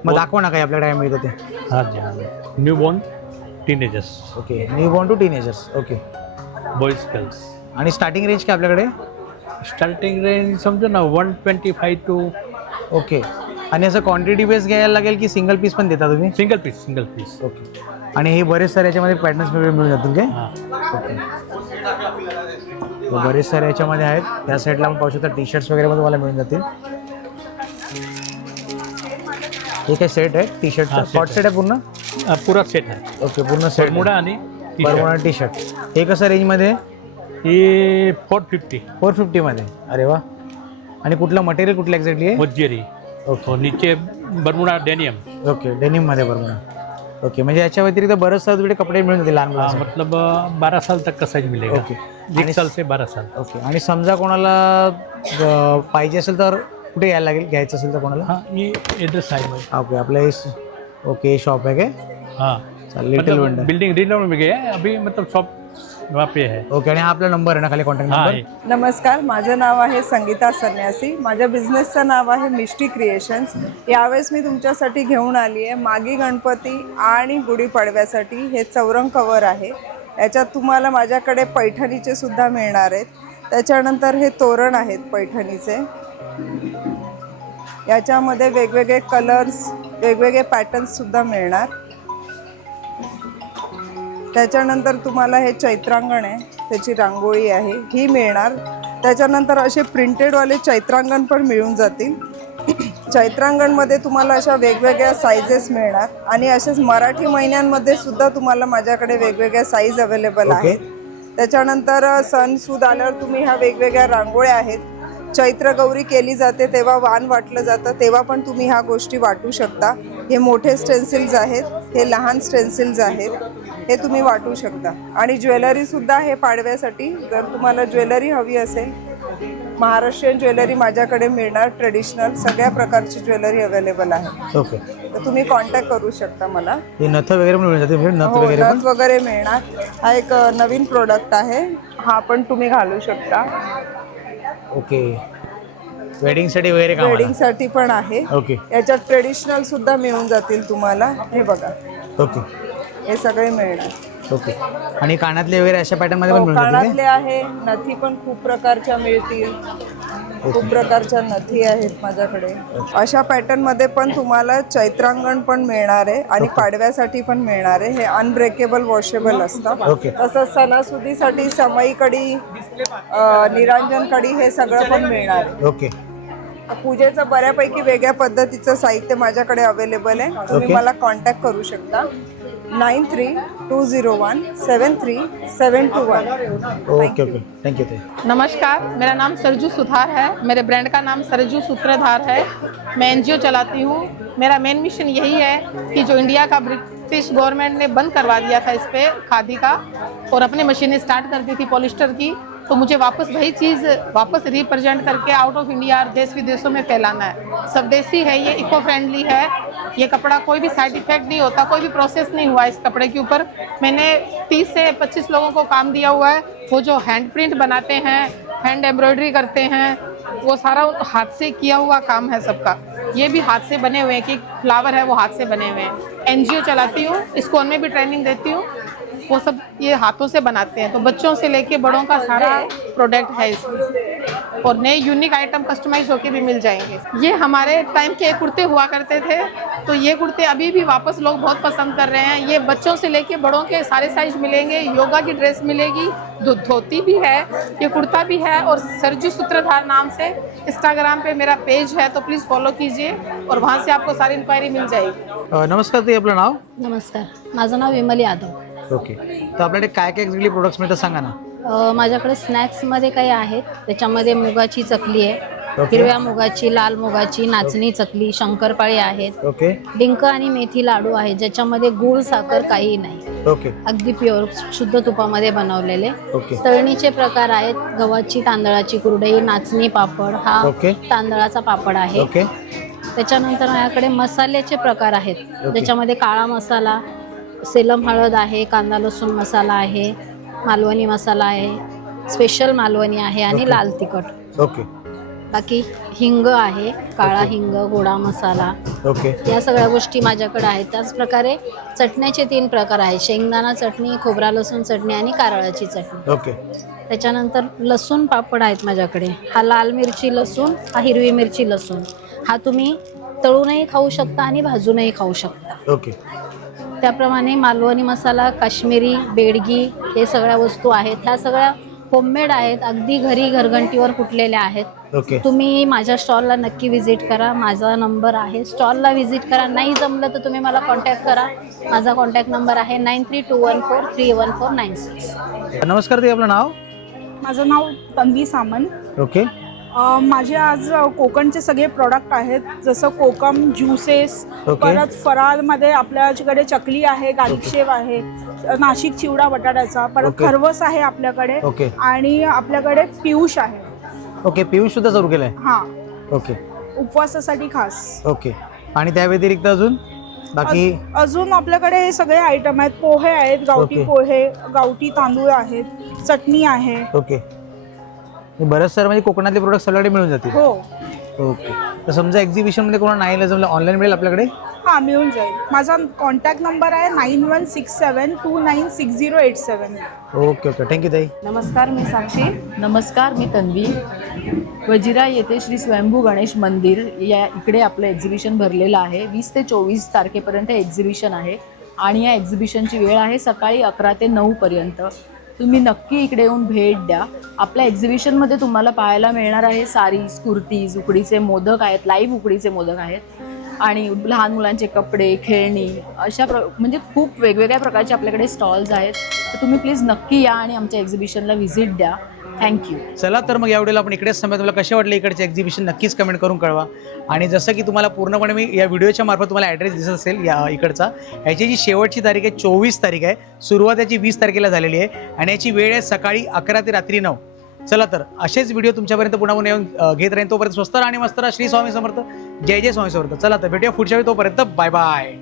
मग दाखवा ना काही आपल्याकडे काय मिळतं ते. हाँ जी हाँ, new born teenagers. Okay new born to teenagers. Okay boys girls. आणि स्टार्टिंग रेंज काय आपल्याकडे. स्टार्टिंग रेंज समजो ना 125 टू. ओके आणि असं क्वांटिटी बेस घ्यायला लागेल की सिंगल पीस पण देता तुम्ही. Single piece. ओके आणि हे बरेच सारे याच्यामध्ये पॅटर्न्स वगैरे मिळून जातील काय. ओके बरेच सारे याच्यामध्ये आहेत. त्या साईडला आपण पाहू शकता टी शर्ट्स वगैरे पण तुम्हाला मिळून जातील. हे काय सेट आहे टी शर्टचा. शॉर्ट सेट आहे पूर्ण. पूरा सेट आहे. ओके पूर्ण सेट. बरमुडा आणि बरमुडा टी शर्ट. हे कसं रेंजमध्ये. हे 450 मध्ये. अरे वा. आणि कुठलं मटेरियल कुठलं एक्झॅक्टली आहे. मज्जेरी. ओके नीचे बरमुडा डेनियम. ओके डेनिममध्ये बरमुडा. ओके म्हणजे याच्या व्यतिरिक्त बरंच सारे तुझे कपडे मिळून जातील लहान मुलांना. मतलब 12 साल तक का साइज मिलेगा. ओके 1 साल से 12 साल. ओके आणि समजा कोणाला पाहिजे असेल तर कुठे यायला लागेल, घ्यायचं असेल तर कोणाला. हाँ ये एड्रेस आहे. ओके आपलं ओके शॉप है क्या. हाँ लिटिल वंडर. बिल्डिंग रिनोवेट में गया है अभी, मतलब शॉप वहाँ पे है. ओके आणि हा आपला नंबर आहे ना खाली, कॉन्टॅक्ट नंबर. नमस्कार, माझं नाव आहे संगीता संन्यासी. माझ्या बिझनेसचं नाव आहे मिष्टी क्रिएशन्स. यावेळेस मी तुमच्यासाठी घेऊन आली आहे मागी गणपती आणि गुढीपाडव्यासाठी हे चौरंग कवर आहे. याच्यात तुम्हाला माझ्याकडे पैठणीचे सुद्धा मिळणार आहेत. त्याच्यानंतर हे तोरण आहेत पैठणीचे. याच्यामध्ये वेगवेगळे कलर्स, वेगवेगळे पॅटर्न्स सुद्धा मिळणार. त्याच्यानंतर तुम्हाला हे चैत्रांगण आहे, त्याची रांगोळी आहे ही मिळणार. त्याच्यानंतर असे प्रिंटेडवाले चैत्रांगण पण मिळून जातील. चैत्रांगणमध्ये तुम्हाला अशा वेगवेगळ्या साईजेस मिळणार आणि असेच मराठी महिन्यांमध्ये सुद्धा तुम्हाला माझ्याकडे वेगवेगळ्या साईज अवेलेबल आहेत. त्याच्यानंतर सणसूद आल्यावर तुम्ही ह्या वेगवेगळ्या रांगोळ्या आहेत. चैत्र गौरी केली जाते तेव्हा वाण वाटलं जातं, तेव्हा पण तुम्ही ह्या गोष्टी वाटू शकता. हे मोठे स्टेन्सिल्स आहेत, हे लहान स्टेन्सिल्स आहेत, हे तुम्ही वाटू शकता. आणि ज्वेलरीसुद्धा हे पाडव्यासाठी जर तुम्हाला ज्वेलरी हवी असेल, महाराष्ट्रीयन ज्वेलरी माझ्याकडे मिळणार. ट्रेडिशनल सगळ्या प्रकारची ज्वेलरी अवेलेबल आहे. ओके. तर तुम्ही कॉन्टॅक्ट करू शकता मला. हे नथ वगैरे मिळून जाते, नथ हो, वगैरे नथ वगैरे मिळणार. हा एक नवीन प्रोडक्ट आहे, हा पण तुम्ही घालू शकता. ओके. वेडिंगसाठी वगैरे का? वेडिंगसाठी पण आहे. ओके. याच्यात ट्रेडिशनल सुद्धा मिळून जातील तुम्हाला. हे बघा. ओके. हे सगळे मिळणार. ओके. आणि कानातले वगैरे अशा पॅटर्न मध्ये पण मिळून जातील? कानातले आहे, नथी पण खूप प्रकारच्या मिळतील. खूप प्रकारच्या नथी आहेत माझ्याकडे. अशा पॅटर्न मध्ये पण तुम्हाला चैत्रांगण पण मिळणार आहे आणि पाडव्यासाठी पण मिळणार आहे. हे अनब्रेकेबल वॉशेबल असतं. ओके. तसंच सणासुदीसाठी समई कडी, निरांजन कडी हे सगळं पण मिळणार आहे. ओके. पूजेचं बऱ्यापैकी वेगळ्या पद्धतीचं साहित्य माझ्याकडे अवेलेबल आहे. तुम्ही मला कॉन्टॅक्ट करू शकता. 9320173721. Okay okay, thank you. नमस्कार, मेरा नाम सरजू सुधार है। मेरे ब्रांड का नाम सरजू सूत्रधार है। मैं एनजीओ चलाती हूँ। मेरा मेन मिशन यही है कि जो इंडिया का ब्रिटिश गवर्नमेंट ने बंद करवा दिया था इस पे खादी का और अपनी मशीनें स्टार्ट कर दी थी पॉलिस्टर की, तो मुझे वापस वही चीज़ वापस रिप्रेजेंट करके आउट ऑफ इंडिया और देश विदेशों में फैलाना है। स्वदेशी है, ये इको फ्रेंडली है। ये कपड़ा कोई भी साइड इफेक्ट नहीं होता, कोई भी प्रोसेस नहीं हुआ इस कपड़े के ऊपर। मैंने 30 से 25 लोगों को काम दिया हुआ है। वो जो हैंड प्रिंट बनाते हैं, हैंड एम्ब्रॉयडरी करते हैं, वो सारा हाथ से किया हुआ काम है सबका। ये भी हाथ से बने हुए हैं कि फ्लावर है वो हाथ से बने हुए हैं। एनजीओ चलाती हूँ, इस्कॉन में भी ट्रेनिंग देती हूँ। वो सब ये हाथों से बनाते हैं, तो बच्चों से लेके बड़ों का सारा प्रोडक्ट है इसमें। और नए यूनिक आइटम कस्टमाइज होके भी मिल जाएंगे। ये हमारे टाइम के कुर्ते हुआ करते थे, तो ये कुर्ते अभी भी वापस लोग बहुत पसंद कर रहे हैं। ये बच्चों से लेके बड़ों के सारे साइज मिलेंगे। योगा की ड्रेस मिलेगी, धोती भी है, ये कुर्ता भी है। और सरजू सूत्रधार नाम से इंस्टाग्राम पे मेरा पेज है, तो प्लीज़ फॉलो कीजिए और वहाँ से आपको सारी इंक्वायरी मिल जाएगी। नमस्कार ताई, आपलं नाव? नमस्कार, माझं नाव विमली यादव। ओके, तर आपल्याकडे काय काय एक्झॅक्टली प्रोडक्ट्स मिळतात सांगा ना. माझ्याकडे स्नॅक्समध्ये काही आहेत, त्याच्यामध्ये मुगाची चकली आहे, ओके. हिरव्या मुगाची, लाल मुगाची, नाचणी चकली, शंकरपाळी आहेत, ओके डिंक आणि मेथी लाडू आहेत, ज्याच्यामध्ये गूळ साखर काही नाही, ओके अगदी प्युअर शुद्ध तुपामध्ये बनवलेले. ओके. तळणीचे प्रकार आहेत, गव्हाची तांदळाची कुरडई, नाचणी पापड, हा ओके. तांदळाचा पापड आहे. ओके. त्याच्यानंतर माझ्याकडे मसाल्याचे प्रकार आहेत, ज्याच्यामध्ये काळा मसाला, सेलम हळद आहे, कांदा लसूण मसाला आहे, मालवणी मसाला आहे, स्पेशल मालवणी आहे आणि लाल तिखट. ओके. बाकी हिंग आहे, काळा हिंग, गोडा मसाला, ओके. या सगळ्या गोष्टी माझ्याकडे आहेत. त्याचप्रकारे चटण्याचे 3 प्रकार आहेत, शेंगदाणा चटणी, खोबरा लसूण चटणी आणि कारळाची चटणी. ओके. त्याच्यानंतर लसूण पापड आहेत माझ्याकडे. हा लाल मिरची लसूण, हा हिरवी मिरची लसूण. हा तुम्ही तळूनही खाऊ शकता आणि भाजूनही खाऊ शकता. ओके. त्याप्रमाणे मालवणी मसाला, काश्मीरी, बेडगी, हे सगळ्या वस्तू आहेत. ह्या सगळ्या होममेड आहेत, अगदी घरी घरघंटीवर कुटलेल्या आहेत. ओके. तुम्ही माझ्या स्टॉलला नक्की व्हिजिट करा. माझा नंबर आहे, स्टॉलला व्हिजिट करा. नाही जमलं तर तुम्ही मला कॉन्टॅक्ट करा. माझा कॉन्टॅक्ट नंबर आहे 9321431496. नमस्कार ताई, आपलं नाव? माझं नाव तन्वी सामंत. ओके. माझे आज कोकणचे सगळे प्रॉडक्ट आहेत, जसं कोकम ज्युसेस, ओके. परत फराळमध्ये आपल्याकडे चकली आहे, गार्लिक शेव आहे, नाशिक चिवडा बटाट्याचा, परत ओके. खरवस आहे आपल्याकडे, ओके. आणि आपल्याकडे पियुष आहे. ओके, पियुष सुद्धा सुरू केलंय? हां, ओके. उपवासासाठी खास. ओके. आणि त्या व्यतिरिक्त अजून बाकी? अजून आपल्याकडे हे सगळे आयटम आहेत. पोहे आहेत, गावठी ओके. पोहे, गावठी तांदूळ आहेत, चटणी आहे. ओके. बरंच सर म्हणजे कोकणातले प्रोडक्ट सगळ्याकडे मिळून जातील? हो. ओके. तर समजा एक्झिबिशनमध्ये कोणाला नाही आलं जमलं ऑनलाईन मिळेल आपल्याकडे? हां मिळून जाईल. माझा कॉन्टॅक्ट नंबर आहे 9167296087. ओके ओके, थँक्यू ताई. नमस्कार, मी साक्षी. नमस्कार, मी तन्वी. वजिरा येथे श्री स्वयंभू गणेश मंदिर या इकडे आपलं एक्झिबिशन भरलेलं आहे. 20 ते 24 तारखेपर्यंत एक्झिबिशन आहे आणि या एक्झिबिशनची वेळ आहे सकाळी 11 ते 9 पर्यंत. तुम्ही नक्की इकडे येऊन भेट द्या. आपल्या एक्झिबिशनमध्ये तुम्हाला पाहायला मिळणार आहे सारीज, कुर्तीज, उकडीचे मोदक आहेत, लाईव्ह उकडीचे मोदक आहेत आणि लहान मुलांचे कपडे, खेळणी अशा म्हणजे खूप वेगवेगळ्या प्रकारचे आपल्याकडे स्टॉल्स आहेत. तर तुम्ही प्लीज नक्की या आणि आमच्या एक्झिबिशनला व्हिजिट द्या. थँक्यू. चला तर मग यावेळेला आपण इकडेच थांबूया. तुम्हाला कसे वाटले इकडचे एक्झिबिशन नक्कीच कमेंट करून कळवा. आणि जसं की तुम्हाला पूर्णपणे मी या व्हिडिओच्या मार्फत तुम्हाला ॲड्रेस दिसत असेल या इकडचा, याची जी शेवटची तारीख आहे 24 तारीख आहे, सुरुवात याची 20 तारखेला झालेली आहे आणि याची वेळ आहे सकाळी 11 ते रात्री 9. चला तर असेच व्हिडिओ तुमच्यापर्यंत पुन्हा पुन्हा येऊन घेत राहीन. तोपर्यंत स्वस्त आणि मस्त राहा. श्री स्वामी समर्थ. जय जय स्वामी समर्थ. चला तर भेटूया पुढच्या वेळी. तोपर्यंत बाय बाय.